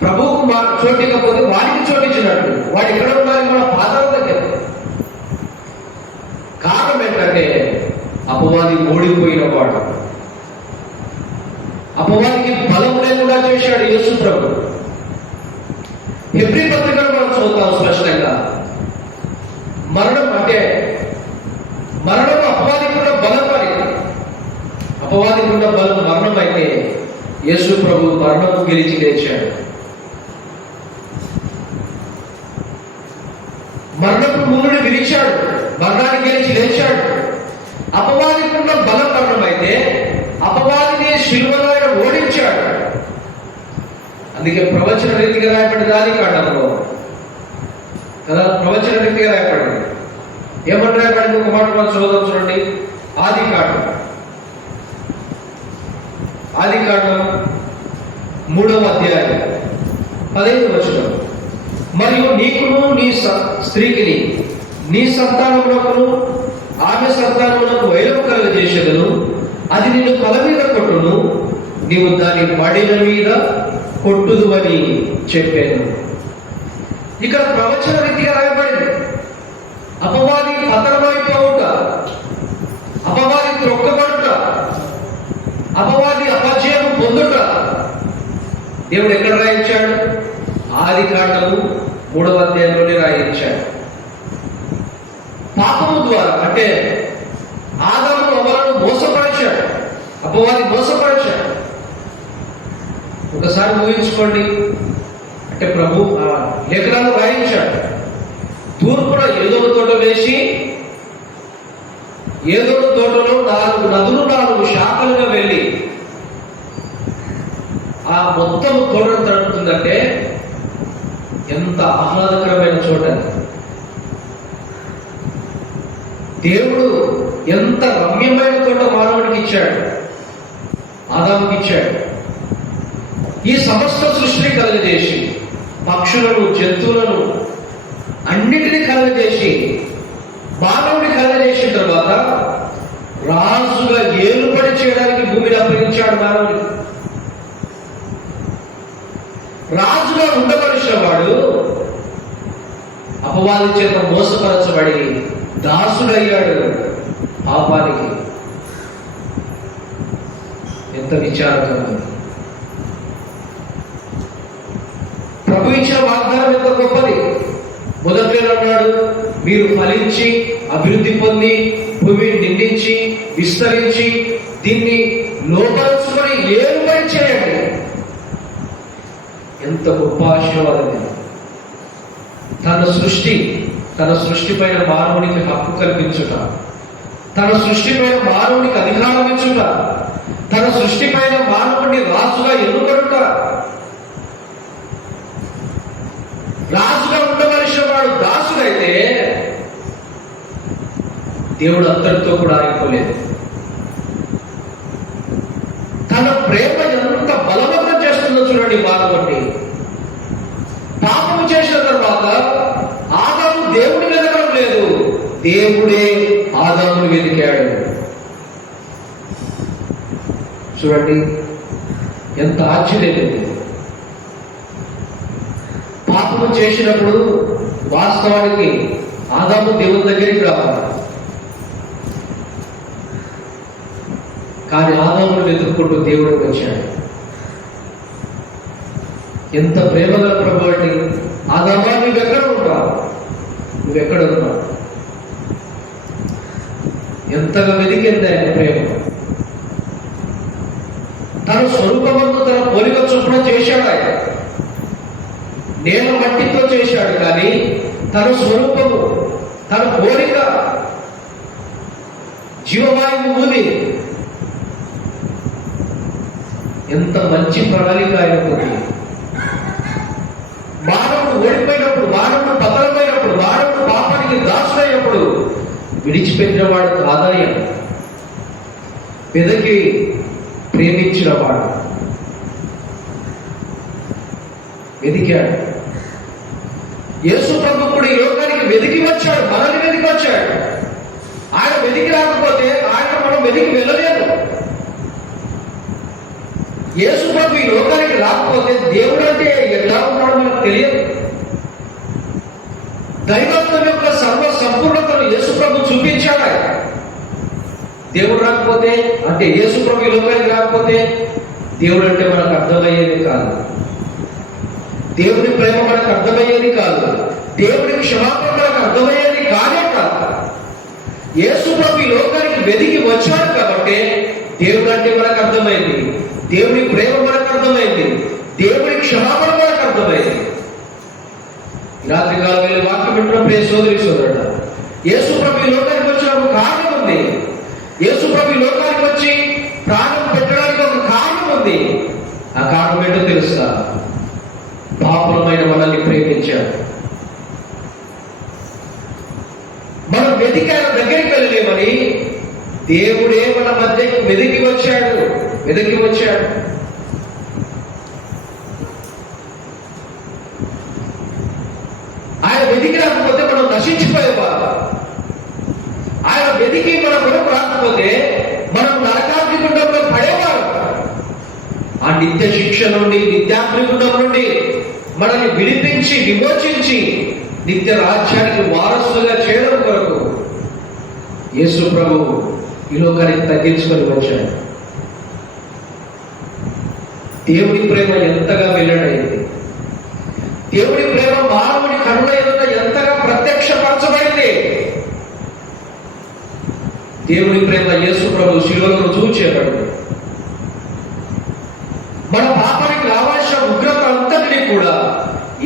ప్రభువుకు చోటికపోతే వాడికి చోటించినట్టు. వాడు ఎక్కడ ఉండాలి? మన పాదాల దగ్గర. కారణం ఏంటంటే అపవాది ఓడిపోయిన వాడు. అపవాదికి బలం లేకుండా చేశాడు యేసు ప్రభు. హెబ్రీ పత్రికను మనం చూద్దాం స్పష్టంగా. మరణం అపవాదికి ఉన్న బలం మరి. అపవాదికి ఉన్న బలం మరణం అయితే యేసు ప్రభు మరణము గెలిచి లేచాడు. మరణపు మునుని విరిచాడు, మరణాన్ని గెలిచి లేచాడు. అపవాదికి ఉన్న బలం మరణం అయితే అపవాదిని శిలువలో ఆయన ఓడించాడు. అందుకే ప్రవచన రీతిగా రాయబడింది ఆది కాండంలో కదా. ప్రవచన రీతిగా రాయబడింది. ఏమని రాయబడింది? ఒక మాట మనం చూడండి. ఆది కాండం 3వ అధ్యాయం 15వ వచనం. మరియు నీకును నీ స్త్రీకి నీ సంతానమునకును ఆమె సంతానమునకు వైరము కలుగజేసేదను. అది నిన్ను తల మీద కొట్టును, నీవు దాని మడిల మీద కొట్టుదు అని చెప్పాను. ఇక్కడ ప్రవచన రీతిగా రాయబడింది. అపవాది పతనమైపోవుట, అపవాది త్రొక్కబడుట, అపవాది అపజయము పొందుట దేవుడు ఎక్కడ రాయించాడు? ఆదికాండము 3వ అధ్యాయంలోనే రాయించాడు. పాపము ద్వారా, అంటే ఆదాము అవ్వలను మోసపరిచాడు, అపవాది మోసపరిచాడు. ఒకసారి ఊహించుకోండి, అంటే ప్రభు లేఖనాలు రాయించాడు. తూర్పున ఏదోను తోట వేసి, ఏదోను తోటలో 4 నదులు 4 శాఖలుగా వెళ్ళి ఆ మొత్తం తోటను తడుపుతుందంటే ఎంత ఆహ్లాదకరమైన చోట. దేవుడు ఎంత రమ్యమైన తోట మానవుడికి ఇచ్చాడు, ఆదాముకి ఇచ్చాడు. ఈ సమస్త సృష్టిని కలుగజేసి, పక్షులను, జంతువులను అన్నిటినీ కలుగజేసి, మానవుని కలుగజేసిన తర్వాత రాజుగా ఏలుబడి చేయడానికి భూమిని అప్పగించాడు మానవుడికి. రాజుగా ఉండవలసిన వాడు అపవాది చేత మోసపరచబడి దాసుడయ్యాడు పాపానికి. ఎంత విచారకరం! ప్రభు ఇచ్చిన వాగ్దానం ఎంత గొప్పది. మొదట్లో అన్నాడు, మీరు ఫలించి అభివృద్ధి పొంది భూమిని నిండించి విస్తరించి దీన్ని లోపరుచుకొని ఏలుబడి చేయండి. ఎంత గొప్ప ఆశీర్వాదం! తన సృష్టి పైన మానవునికి హక్కు కల్పించుట, తన సృష్టి పైన మానవునికి అధికారం ఇచ్చుట, తన సృష్టి పైన మానవుడిని రాజుగా ఎన్నుకొనుట. రాజుగా ఉండవలసిన వాడు దాసుడైతే దేవుడు అంతటితో కూడా ఆగిపోలేదు. తన ప్రేమ ఎంత బలవంతం చేస్తుందో చూడండి మానవుడిని. పాపము చేసిన తర్వాత ఆదాము దేవుడిని వెతకడం లేదు, దేవుడే ఆదామును వెతికాడు. చూడండి ఎంత ఆశ్చర్యం! పాపము చేసినప్పుడు వాస్తవానికి ఆదాము దేవుని దగ్గరికి రావాలి, కానీ ఆదామును వెతుక్కుంటూ దేవుడు వచ్చాడు. ఎంత ప్రేమగల ప్రభు అంటే, ఆదామా నువ్వెక్కడ ఉంటావు, నువ్వెక్కడ ఉన్నావు? ఎంతగా వెతికింది ఆయన ప్రేమ. తన స్వరూపమందు తన పోలిక చొప్పున చేశాడు ఆయన. నేల మట్టితో చేశాడు, కానీ తన స్వరూపము, తన పోలిక జీవవాయువు ఊది. ఎంత మంచి ప్రణాళిక ఆయనకుంది. మానవుడు ఓడిపోయినప్పుడు, మానవుడు పతనమైనప్పుడు, మానవుడు పాపానికి దాసుడైనప్పుడు విడిచిపెట్టిన వాడు ఆదాయం, వెదకి ప్రేమించిన వాడు వెతికాడు. యేసు ప్రభు కూడా ఈ లోకానికి వెతికి వచ్చాడు, మనల్ని వెతికి వచ్చాడు. ఆయన వెతికి రాకపోతే ఆయన మనం వెతికి వెళ్ళలేదు. యేసు ప్రభు ఈ లోకానికి రాకపోతే దేవుడు అంటే ఎలా ఉన్నాడో మనకు తెలియదు. దైవత్వం యొక్క సర్వ సంపూర్ణతను యేసు ప్రభు చూపించాడు. దేవుడు రాకపోతే, అంటే యేసు ప్రభు ఈ లోకానికి రాకపోతే దేవుడు అంటే మనకు అర్థమయ్యేది కాదు, దేవుడి ప్రేమ మనకు అర్థమయ్యేది కాదు, దేవుడి క్షమాపణ మనకు అర్థమయ్యేది కానే కాదు. యేసు ప్రభు ఈ లోకానికి వెతికి వచ్చాడు కాబట్టి దేవుడు అంటే మనకు అర్థమైంది, దేవుడి ప్రేమ మనకు అర్థమైంది, దేవుడి క్షమాపణ మనకు అర్థమైంది. రాత్రి కాలం వెళ్ళి వాక్యం పెట్టినప్పుడు సోదరి సోదరుడు, యేసు ప్రభు ఈ లోకానికి వచ్చిన ఒక కారణం ఉంది. యేసు ప్రభు ఈ లోకానికి వచ్చి ప్రాణం పెట్టడానికి ఒక కారణం ఉంది. ఆ కారణం ఏంటో తెలుసా? పాపులమైన మనల్ని ప్రేమించాడు. మనం వెతికాల దగ్గరికి వెళ్ళలేమని దేవుడే మన మధ్యకు వెతికి వచ్చాడు. కాకపోతే మనం నరకాగ్నిగుండంలో పడేవారు. ఆ నిత్య శిక్ష నుండి, నిత్యాగ్నిగుండం నుండి మనల్ని విడిపించి, విమోచించి నిత్య రాజ్యానికి వారసులుగా చేయడం కొరకు యేసు ప్రభు ఈ లోకానికి తగ్గించుకొని వచ్చాడు. దేవుడి ప్రేమ ఎంతగా వెల్లడైంది, దేవుడి ప్రేమ మానవుడి కనుల ఎదుట ఎంతగా ప్రత్యక్షపరచబడింది. దేవుడి ప్రేమ యేసు ప్రభు శిలువలో రుజువు చేయబడింది. మన పాపానికి రావాల్సిన ఉగ్రత అంతటినీ కూడా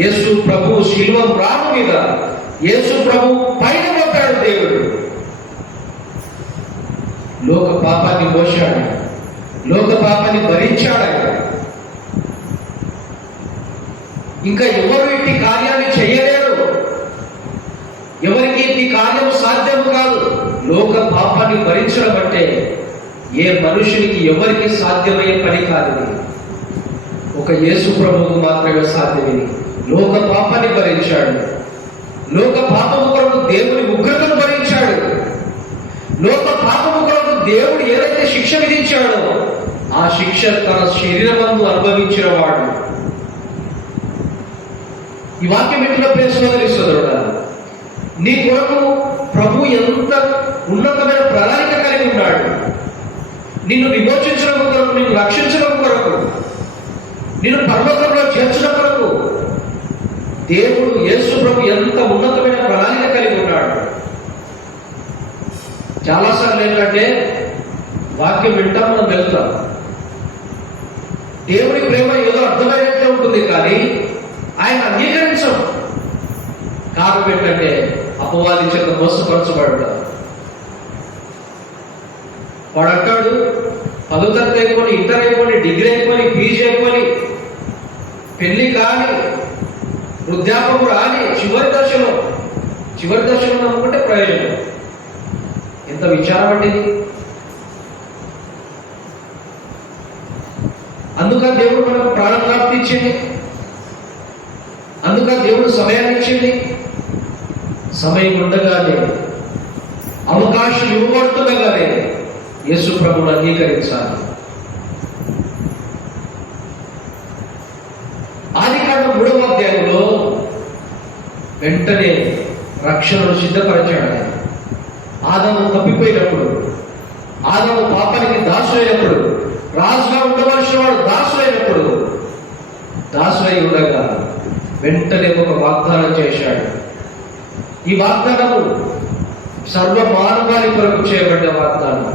యేసు ప్రభు శిలువ రాము మీద యేసు ప్రభు పైన కొట్టాడు. దేవుడు లోక పాపాన్ని మోశాడు, లోక పాపాన్ని భరించాడు. ఇంకా ఎవరు ఇట్టి కార్యాన్ని చేయలేరు, ఎవరికి ఇట్టి కార్యం సాధ్యము కాదు. లోక పాపాన్ని భరించడం అంటే ఏ మనుషునికి ఎవరికి సాధ్యమయ్యే పని కాదు. ఒక యేసు ప్రభువుకు మాత్రమే సాధ్యమని లోక పాపాన్ని భరించాడు. లోక పాపము కొరకు దేవుని ఉగ్రతను భరించాడు. లోక పాపము కొరకు దేవుడు ఏదైతే శిక్ష విధించాడో ఆ శిక్ష తన శరీరమందు అనుభవించిన వాడు. ఈ వాక్యం ఎట్లా ప్రేసోదరిస్తుందా? నీ కొరకు ప్రభు ఎంత ఉన్నతమైన ప్రణాళిక కలిగి ఉన్నాడు. నిన్ను విమోచించడం కొరకు, నిన్ను రక్షించడం కొరకు, నిన్ను పరలోకంలో చేర్చడం కొరకు దేవుడు యేసు ప్రభు ఎంత ఉన్నతమైన ప్రణాళిక కలిగి ఉన్నాడు. చాలాసార్లు ఏంటంటే వాక్యం వింటాం, మనం వెళ్తాం, దేవుడి ప్రేమ ఏదో అర్థమైనట్టే ఉంటుంది, కానీ ఆయన అంగీకరించం. కారణం ఏంటంటే అపవాది చేత మోసపరచబడ్డాడు. వాడు అంటాడు, 10వ తరగతి అయిపోయి, ఇంటర్ అయిపోయి, డిగ్రీ అయిపోయి, పీజీ అయిపోయి, పెళ్లి కాని, వృద్ధాపము రాని, చివరి దశలో నమ్ముకుంటే ప్రయోజనం. ఎంత విచారం అంటే ఇది. అందుకని దేవుడు మనకు ప్రాణం ప్రాప్తి ఇచ్చింది, అందుకని దేవుడు సమయాన్ని ఇచ్చింది. సమయం ఉండగానే, అవకాశం ఇవ్వబడుతుండగానే యేసు ప్రభువును అంగీకరించాలి. ఆదికాండం 3వ అధ్యాయంలో వెంటనే రక్షణను సిద్ధపరిచాడు. ఆదాము తప్పిపోయినప్పుడు, ఆదాము పాపానికి దాసులైనప్పుడు, రాజుగా ఉండవలసిన వాడు దాసులైనప్పుడు, దాసులై ఉండగా వెంటనే ఒక వాగ్దానం చేశాడు. ఈ వాగ్దానము సర్వ మానవాళి కొరకు చేయబడ్డ వాగ్దానం.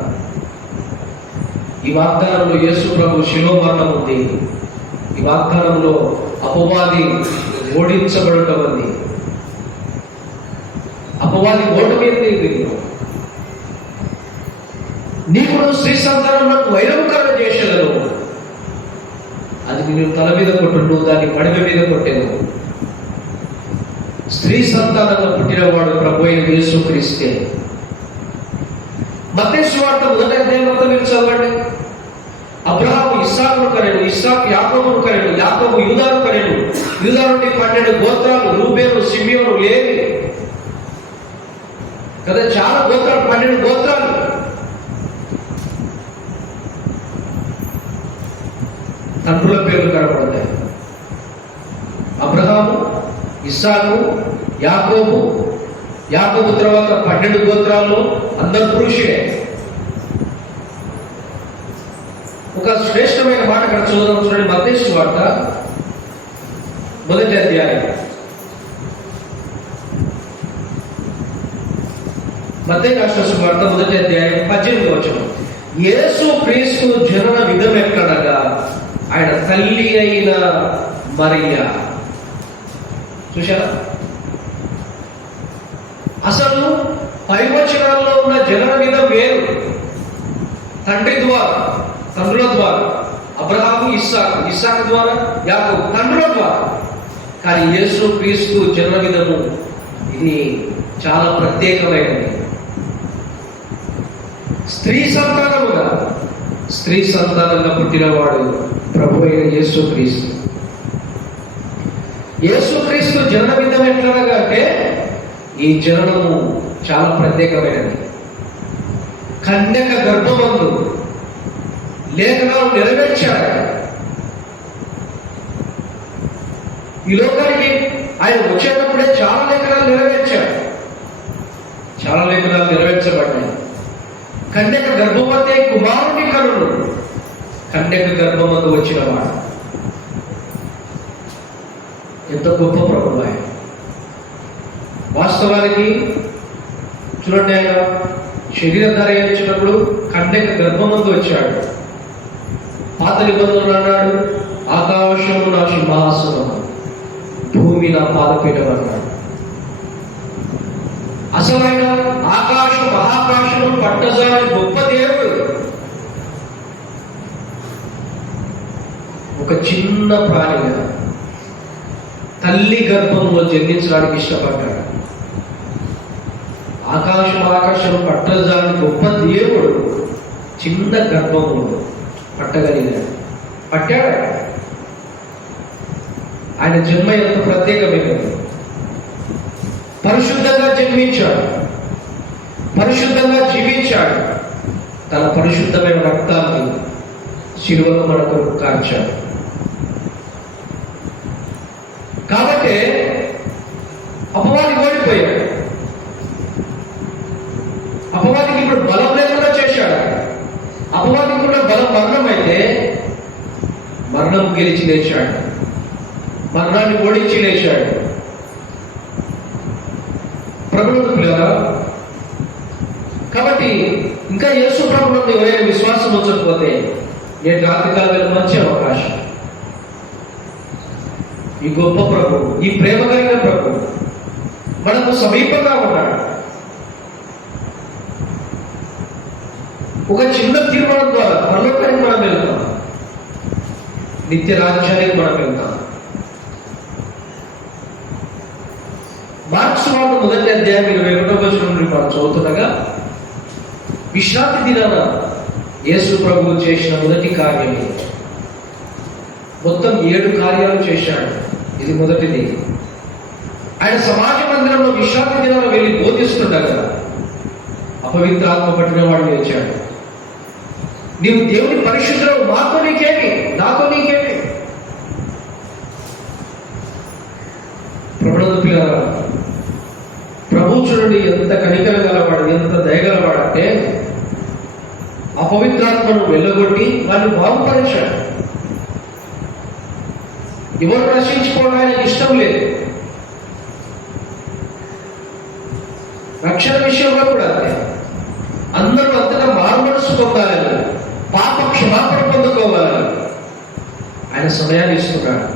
ఈ వాగ్దానంలో యేసు ప్రభు శిలువ మరణం ఉంది. ఈ వాగ్దానంలో అపవాది ఓడించబడటం ఉంది. అపవాది ఓటమి నీకు స్త్రీ సంతానంలో వైరముకరణ చేసేదను, అది నేను తల మీద కొట్టు, దాన్ని మడిమ మీద కొట్టేది. స్త్రీ సంతానంగా పుట్టినవాడు ప్రభు అయిన యేసు క్రీస్తే. మత్తయి సువార్త 1వ అధ్యాయంలో మీరు చదవండి. అబ్రహాము ఇస్సాకును కనెను, ఇస్సాకు యాకోబును కనెను, యాకోబు యూదాను కనెను, యూదా నుండి 12 గోత్రాలు, రూబేను, సిమియోను, లేవి, కదా చాలా గోత్రాలు, 12 గోత్రాలు. తండ్రుల పేర్లు కనపడతాయి. అబ్రహాము, ఇస్సాకు, యాకోబు. యాకోబు తర్వాత 12 గోత్రాల్లో అందరు పురుషులే. ఒక శ్రేష్టమైన మాట ఇక్కడ చూద్దాం, చూడండి. మత్తయి సువార్త 1వ అధ్యాయం. మత్తయి రాసిన సువార్త 1వ అధ్యాయం 18వ వచనం. యేసు క్రీస్తు జనన విధం ఎట్లనగా ఆయన తల్లి అయిన మరియా. చూశారా? అసలు పైవచనాల్లో ఉన్న జనన విధం వేరు. తండ్రి ద్వారా, తండ్రుల ద్వారా, అబ్రహాము, ఇస్సాకు, ఇస్సాకు ద్వారా యాకోబు, తండ్రుల ద్వారా. కానీ యేసు క్రీస్తు జన్మ విధము ఇది చాలా ప్రత్యేకమైనది. స్త్రీ సంతానంగా పుట్టినవాడు ప్రభు అయిన యేసు క్రీస్తు. యేసుక్రీస్తు జనన విధం ఎట్లనగా అంటే ఈ జననము చాలా ప్రత్యేకమైనది. కన్యక గర్భమందు లేఖనాలు నెరవేర్చాడు. ఈ లోకానికి ఆయన వచ్చేటప్పుడే చాలా లేఖనాలు నెరవేర్చాడు. చాలా లేఖనాలు నెరవేర్చబడ్డాయి. కన్యక గర్భవతే కుమారుని కనులు. కన్యక గర్భమందు వచ్చిన వాడు ఎంత గొప్ప ప్రభువు ఆయన. వాస్తవానికి చూడండి, ఆయన శరీర ధరించినప్పుడు కన్యక గర్భమందు వచ్చాడు. పాత నిబంధనలు అన్నాడు, ఆకాశము నా సింహాసనం, భూమి నా పాదపీఠం అన్నాడు. అసలు ఆయన ఆకాశం మహాకాశము పట్టజాలని గొప్ప దేవుడు. ఒక చిన్న ప్రాణిగా తల్లి గర్భంలో జన్మించడానికి ఇష్టపడ్డాడు. ఆకాశం పట్టజాలని గొప్ప దేవుడు చిన్న గర్భంలో పట్టగలిగాడు, పట్టాడు. ఆయన జన్మ ఎంత ప్రత్యేకమైనది. పరిశుద్ధంగా జన్మించాడు, పరిశుద్ధంగా జీవించాడు, తన పరిశుద్ధమైన రక్తాన్ని శిలువలో మనకు కార్చాడు. కాబట్టి అపవాది ఓడిపోయాడు. అపవాదికి ఇప్పుడు బలం లేకుండా చేశాడు. అపవాదికి కూడా బలం మరణం అయితే మరణం గెలిచి లేచాడు, మరణాన్ని ఓడించి లేచాడు. ప్రభువును పిల్లరా, కాబట్టి ఇంకా యేసు ప్రభువుని ఎవరైనా విశ్వాసం ఉంచకపోతే నేటి రాత్రికాల మంచి అవకాశం. ఈ గొప్ప ప్రభు, ఈ ప్రేమ కలిగిన ప్రభు మనకు సమీపంగా ఉన్నాడు. ఒక చిన్న తీర్మానం ద్వారా పరలోకానికి మనం వెళ్తాం, నిత్య రాజ్యానికి మనం వెళ్తాం. మార్క్స్ వార్త 1వ అధ్యాయం 21వ వచనం నుండి మనం చదువుతుండగా, విశ్రాంతి దినాన యేసు ప్రభువు చేసిన మొదటి కార్యం. మొత్తం 7 కార్యాలు చేశాడు. ఇది మొదటిది. ఆయన సమాజ మందిరంలో విశ్రాంతి దినాన వెళ్ళి బోధిస్తుండగా అపవిత్రాత్మ పట్టిన వాడు లేచాడు. నీవు దేవుని పరిశుద్ధుడు, మాతో నీకేమి, నాతో నీకేమి. ప్రభునందు పిల్లరా, ప్రభు చూడండి ఎంత కనికరం గలవాడు, ఎంత దయగలవాడంటే అపవిత్రాత్మను వెళ్ళగొట్టి వాడిని బాగుపరిచాడు. ఎవరు రక్షించుకోవడం ఆయనకు ఇష్టం లేదు. రక్షణ విషయంలో కూడా అంతే. అందరూ అంతగా మారుమనసు పొందాలని, పాప క్షమాపణ పొందుకోవాలని ఆయన సమయాన్ని ఇస్తున్నాడు.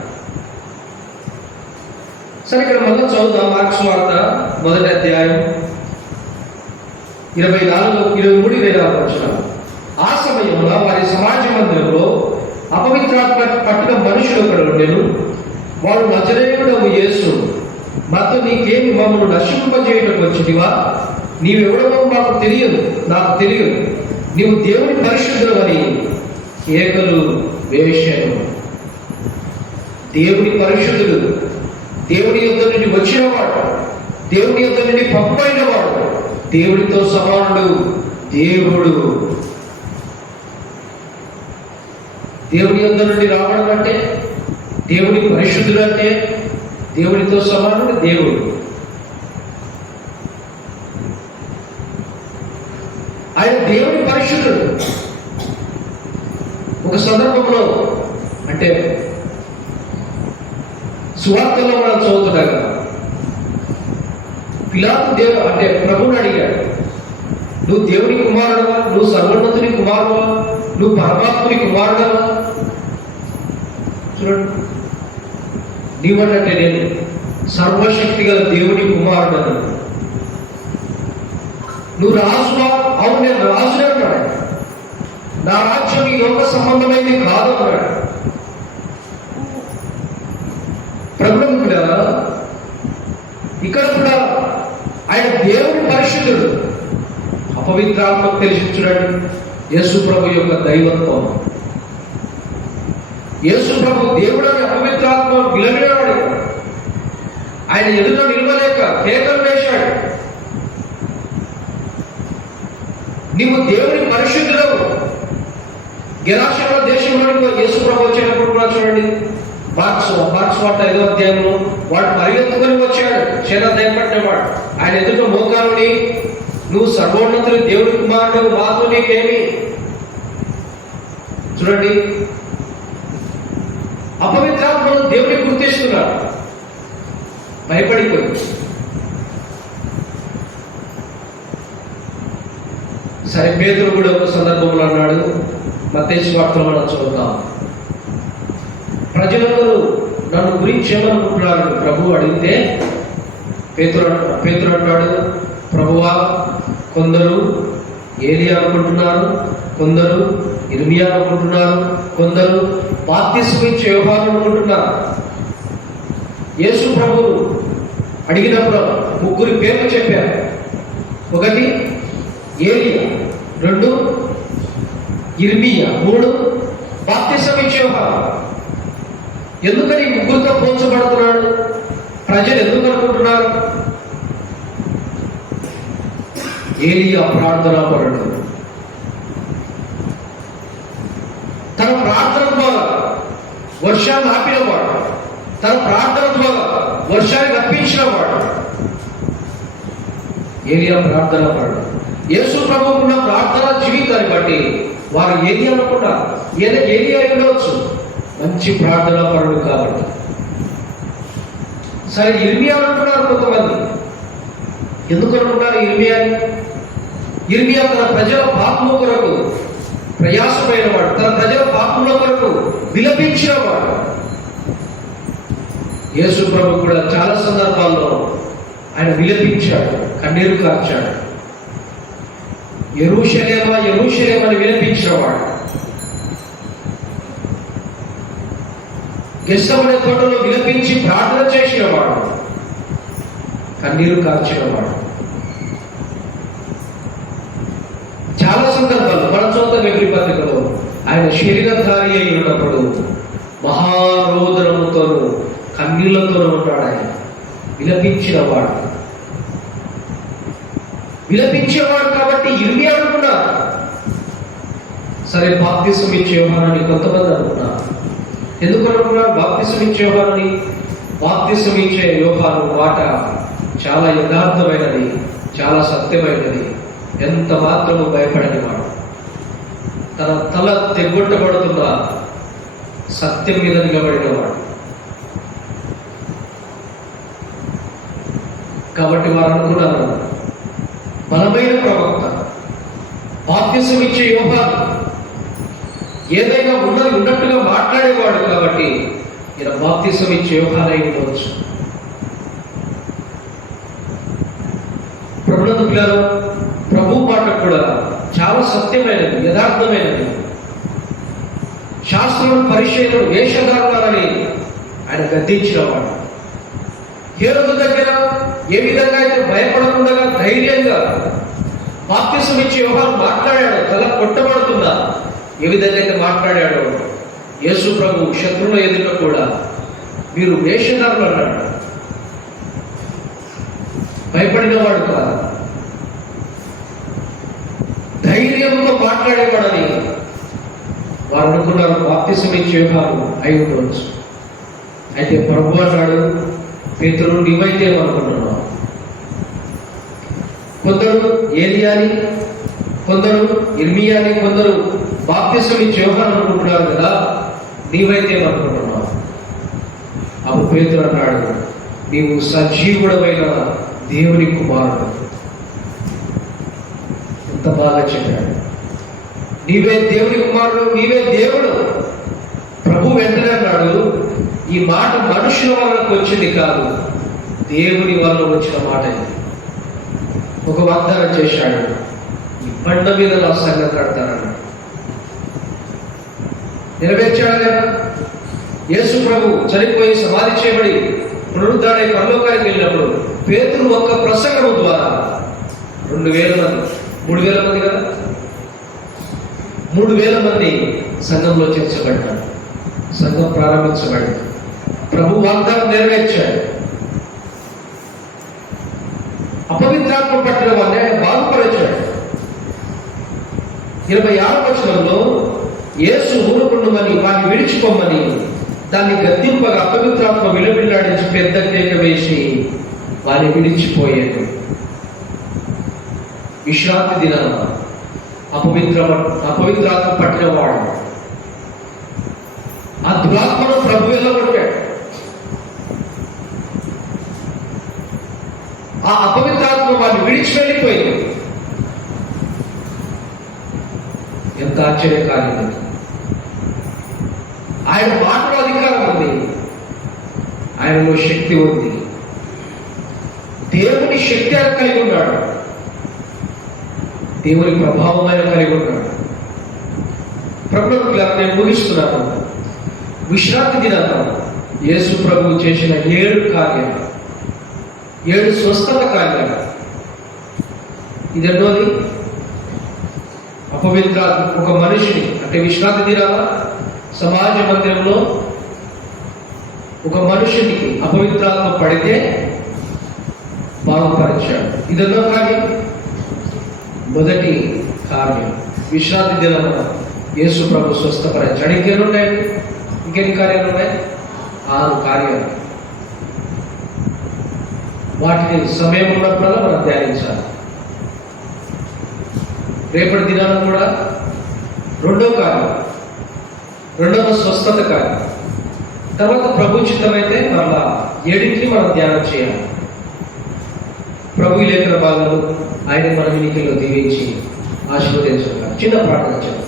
సరే, ఇక్కడ మళ్ళీ చదువుదాం. మార్క్స్ వార్త 1వ అధ్యాయం 23-24 వచనాలు. ఆ సమయంలో వారి సమాజ మందిరంలో అపవిత్రాత్మ పట్టిన మనుషులు ఒకడు ఉండెను. వాడు నజరేయుడవు యేసు, మాతో నీకేమి, మమ్మల్ని నశింపజేయటకు వచ్చినవా? నీవెవడమో నాకు తెలియదు, నీవు దేవుని పరిశుద్ధుడవని కేకలు వేశాను. దేవుని పరిశుద్ధుడు, దేవుని యొద్ద నుండి వచ్చినవాడు, దేవుని యొద్ద నుండి పంపైనవాడు, దేవుడితో సమానుడు దేవుడు. దేవుని యొద్ద నుండి రావడం అంటే, దేవుని పరిశుద్ధుడు అంటే దేవుడితో సమానుడు దేవుడు. ఆయన దేవుని పరిశుద్ధుడు. ఒక సందర్భంలో అంటే సువార్తలో మనం చదువుతుండగా పిలాతు ప్రభువుని అడిగాడు, నువ్వు దేవుని కుమారుడవా, నువ్వు సర్వోన్నతుని కుమారుడవా, నువ్వు పరమాత్ముని కుమారుడవా? చూడండి, నీవనంటే నేను సర్వశక్తి గల దేవుని కుమారుడను. నువ్వు రాజువా? అవును, నేను రాజునే అన్నాడు. నా రాజ్యం ఈ లోక సంబంధమైంది కాదు అన్నాడు. ప్రభుత్వం కూడా ఇక్కడ కూడా ఆయన దేవుని పరిశుద్ధుడు. అపవిత్రాత్మకు తెలిసి చూడండి యేసు ప్రభు యొక్క దైవత్వం. యేసు ప్రభు దేవుడని అపవిత్రాత్మ విలవిడవాడు. ఆయన ఎదుట నిలవలేక కేకలు వేశాడు. నీవు దేవుని పరిశుద్ధుడవు. గెరాషేన దేశంలోని యేసు ప్రభు వచ్చేటప్పుడు కూడా చూడండి, మార్క్స్ వార్త 5వ అధ్యాయంలో వాడు పరిగెత్తుకొని వచ్చాడు. చేత దయపట్టినవాడు ఆయన ఎదుట మోకాలుని, నువ్వు సర్వోన్నతుడు దేవుడి కుమారుడు, మాతో నీకేమి. చూడండి, అపవిత్రాత్మను దేవుని గుర్తిస్తున్నాడు, భయపడిపోయి. సరే, పేతురు కూడా ఒక సందర్భంలో అన్నాడు, మత్తయి సువార్తలో మనం చూద్దాం, ప్రజలందరూ నన్ను గురించి ఏమనుకుంటున్నారు ప్రభు అడిగితే పేతురు అంటాడు, ప్రభువా, కొందరు ఏలియా అనుకుంటున్నారు, కొందరు ఇర్మియా అనుకుంటున్నారు, కొందరు బాప్తిస్మం ఇచ్చే యోహాను అనుకుంటున్నారు. యేసు ప్రభువు అడిగినప్పుడు 3 పేర్లు చెప్పారు. 1 ఏలియా, 2 ఇర్మియా, 3 బాప్తిస్మం ఇచ్చే యోహాను. ఎందుకని 3తో పోల్చబడుతున్నాడు? ప్రజలు ఎందుకు అనుకుంటున్నారు? ఏలియా ప్రార్థనాపరుడు. తన ప్రార్థన ద్వారా వర్షాన్ని ఆపినవాడు, తన ప్రార్థన ద్వారా వర్షాన్ని రప్పించినవాడు ఏలియా ప్రార్థనాపరుడు. యేసు ప్రభువుకున్న ప్రార్థన జీవితాన్ని బట్టి వారు ఏలియా అనుకున్నా, ఏలియా ఉండవచ్చు, మంచి ప్రార్థనాపరుడు కాబట్టి. సరే, ఇర్మియా అనుకున్నారు కొంతమంది. ఎందుకు అనుకున్నారు ఇర్మియాని? ఇర్మియా తన ప్రజల పాపము కొరకు ప్రయాసమైన వాడు, తన ప్రజల పాపముల కొరకు విలపించిన వాడు. యేసు ప్రభు కూడా చాలా సందర్భాల్లో ఆయన విలపించాడు, కన్నీరు కార్చాడు. యెరూషలేమా యెరూషలేమా అని విలపించిన వాడు. గెత్సెమనే తోటలో విలపించి ప్రార్థన చేసిన వాడు, కన్నీరు కార్చిన వాడు. చాలా సందర్భాలు మన చూద్దాం. ఎబ్రీ పత్రికలో ఆయన శరీరధారి అయి ఉన్నప్పుడు మహారోదనముతోనూ కన్నీళ్లతోనూ ఉంటాడు. ఆయన విలపించేవాడు కాబట్టి ఇర్మియా అనుకున్నారు. సరే, బాప్తిస్మం ఇచ్చే యోహానని కొంతమంది అనుకున్నారు. ఎందుకు అనుకున్నారు బాప్తిస్మం ఇచ్చే యోహానని? బాప్తిస్మం ఇచ్చే యోహాను మాట చాలా యథార్థమైనది, చాలా సత్యమైనది. ఎంత మాత్రము భయపడని వాడు, తన తల తెగొట్టబడుతున్న సత్యం మీద నిలబడిన వాడు. కాబట్టి వారు అనుకున్నారు, బలమైన ప్రవక్త, బాప్తిస్మం ఇచ్చే యోహాను ఏదైనా ఉన్నది ఉన్నట్టుగా మాట్లాడేవాడు కాబట్టి ఈయన బాప్తిస్మం ఇచ్చే యోహాను అయి ఉండవచ్చు. ప్రభునందు పిల్లలు, ప్రభు మాట కూడా చాలా సత్యమైనది, యథార్థమైనది. శాస్త్రం పరిచయం వేషధారులని ఆయన గద్దించినవాడు. హేరోదు దగ్గర ఏ విధంగా అయితే భయపడకుండా ధైర్యంగా బాప్తిస్మం ఇచ్చే యోహాను మాట్లాడాడు, తల కొట్టబడుతుందా ఏ విధంగా అయితే మాట్లాడాడో, యేసు ప్రభు శత్రువుల ఎదుట కూడా మీరు వేషధారులు అన్నాడు. భయపడినవాడు కాదు, ధైర్యంతో మాట్లాడేవాడని వారు అనుకున్నారు. బాప్తిస్మం ఇచ్చే యోహాను అయి ఉండవచ్చు. అయితే ప్రభు అన్నాడు, పేతురు, నీవైతే అనుకుంటున్నావు. కొందరు ఏలియాని, కొందరు ఇర్మియాని, కొందరు బాప్తిస్మం ఇచ్చే యోహాను అనుకుంటున్నారు కదా, నీవైతే అనుకుంటున్నావు. అప్పుడు పేతురు అన్నాడు, నీవు సజీవుడమైన దేవుని కుమారుడు. ఎంత బాగా చెప్పాడు. నీవే దేవుని కుమారుడు, నీవే దేవుడు. ప్రభు వెంటనే అన్నాడు, ఈ మాట మనుషుల వలనకు వచ్చింది కాదు, దేవుని వల్ల వచ్చిన మాట. ఒక వాగ్దానం చేశాడు, ఈ బండ మీద నా సంఘం కడతానన్నాడు. నెరవేర్చాడు కదా. యేసు ప్రభు చనిపోయి సమాధి చేయబడి పునరుద్ధరణై పరలోకానికి వెళ్ళినప్పుడు పేతురు ఒక్క ప్రసంగము ద్వారా 2,000 మంది, 3,000 మంది కదా, 3,000 మంది సంఘంలో చేర్చబడ్డారు. సంఘం ప్రారంభించబడింది. ప్రభు వాగ్దానం నెరవేర్చాడు. అపవిత్రాత్మ పట్టిన వారిని ఆయన బాగుపరిచాడు. 26వ వచనంలో యేసు ఊరుకుండమని వారిని విడిచిపోమని దాన్ని గద్దింపగా అపవిత్రాత్మ విలువిల్లాడించి పెద్ద కేక వేసి వారిని విడిచిపోయాడు. విశ్రాంతి దినాన అపవిత్రాత్మ పట్టిన వాడు ఆ దురాత్మను ప్రభు వెళ్ళగొట్టాడు. ఆ అపవిత్రాత్మ వారిని విడిచి వెళ్ళిపోయింది. ఎంత ఆశ్చర్యకార్యం! ఆయన మాటలో అధికారం ఉంది, ఆయనలో శక్తి ఉంది. దేవుని శక్తి ఆయన కలిగి ఉన్నాడు, దేవుని ప్రభావం ఆయన కలిగి ఉన్నాడు. ప్రభుత్వ నేను ముగిస్తున్నాను. విశ్రాంతి దినాన యేసు ప్రభువు చేసిన 7 కార్యాలు, 7 స్వస్థత కార్యాలు. ఇదెన్నోది? అపవిత్రాత్మ ఒక మనిషిని, అంటే విశ్రాంతి దినాన సమాజ మందిరంలో ఒక మనుషునికి అపవిత్రాత్మ పడితే బాగుపరిచాడు. ఇదెన్నో కార్యం? మొదటి కార్యం. విశ్రాంతి దినాన యేసు ప్రభు స్వస్థపరిచాడు. ఇంకెన్ని ఉన్నాయండి? ఇంకెన్ని కార్యాలు ఉన్నాయి? 6 కార్యాలు. వాటిని సమయం ఉన్నప్పుడల్లా మనం ధ్యానించాలి. రేపటి దినాన కూడా 2వ కార్యం, 2వ స్వస్థత కార్యం. తర్వాత ప్రభు చిత్తమైతే మళ్ళా 7ని మనం ధ్యానం చేయాలి. ప్రభు లేఖన భాగాలు ఆయన మన వినికిలో దీవించి ఆశీర్వదించాలి. చిన్న ప్రార్థన చేద్దాం.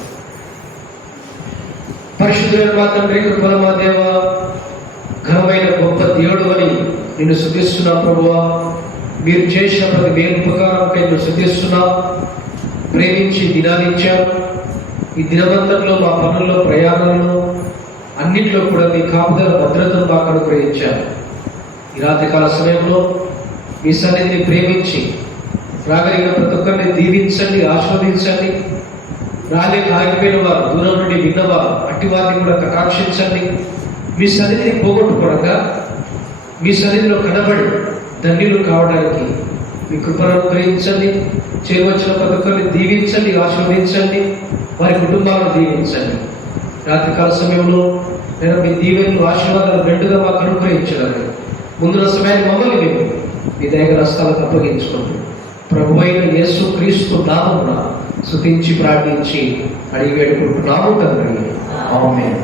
పరిశుద్ధులైన మా తండ్రి, కృపల మా దేవ, ఘనమైన గొప్ప దేవుడు అని నిన్ను స్తుతిస్తున్నా ప్రభువా. మీరు చేసిన ప్రతి మేలు ఉపకారంకై నిన్ను స్తుతిస్తున్నా. ప్రేమించి దినాలిచ్చారు. ఈ దినవంతంలో మా పనుల్లో, ప్రయాణంలో అన్నింటిలో కూడా మీ కాపుదల భద్రతను మాకు అనుగ్రహించారు. ఈ రాత్రికాల సమయంలో మీ సన్నిధిని ప్రేమించి రాగలిగిన ప్రతి ఒక్కరిని దీవించండి, ఆస్వాదించండి. రాలేక ఆగిపోయిన వారు, దూరం నుండి విన్నవారు, అట్టి వారిని కూడా కటాక్షించండి. మీ సన్నిధిని పోగొట్టుకోవడంగా మీ సన్నిధిలో కనబడి ధన్యులు కావడానికి మీ కృపను అనుగ్రహించండి. చేరవచ్చిన ప్రతి ఒక్కరిని దీవించండి, ఆశీర్వదించండి. వారి కుటుంబాలను దీవించండి. రాత్రికాల సమయంలో నేను మీ దీవెనలు, ఆశీర్వాదాలు రెండుగా మాకు అనుగ్రహించడానికి ముందున్న సమయాన్ని మమ్మల్ని మేము మీ దగ్గర హస్తాలకు అప్పగించుకోండి. ప్రభువైన యేసు క్రీస్తు నామమున స్తుతించి ప్రార్థించి అడిగి వేడుకుంటున్నాము తండ్రి. ఆమేన్.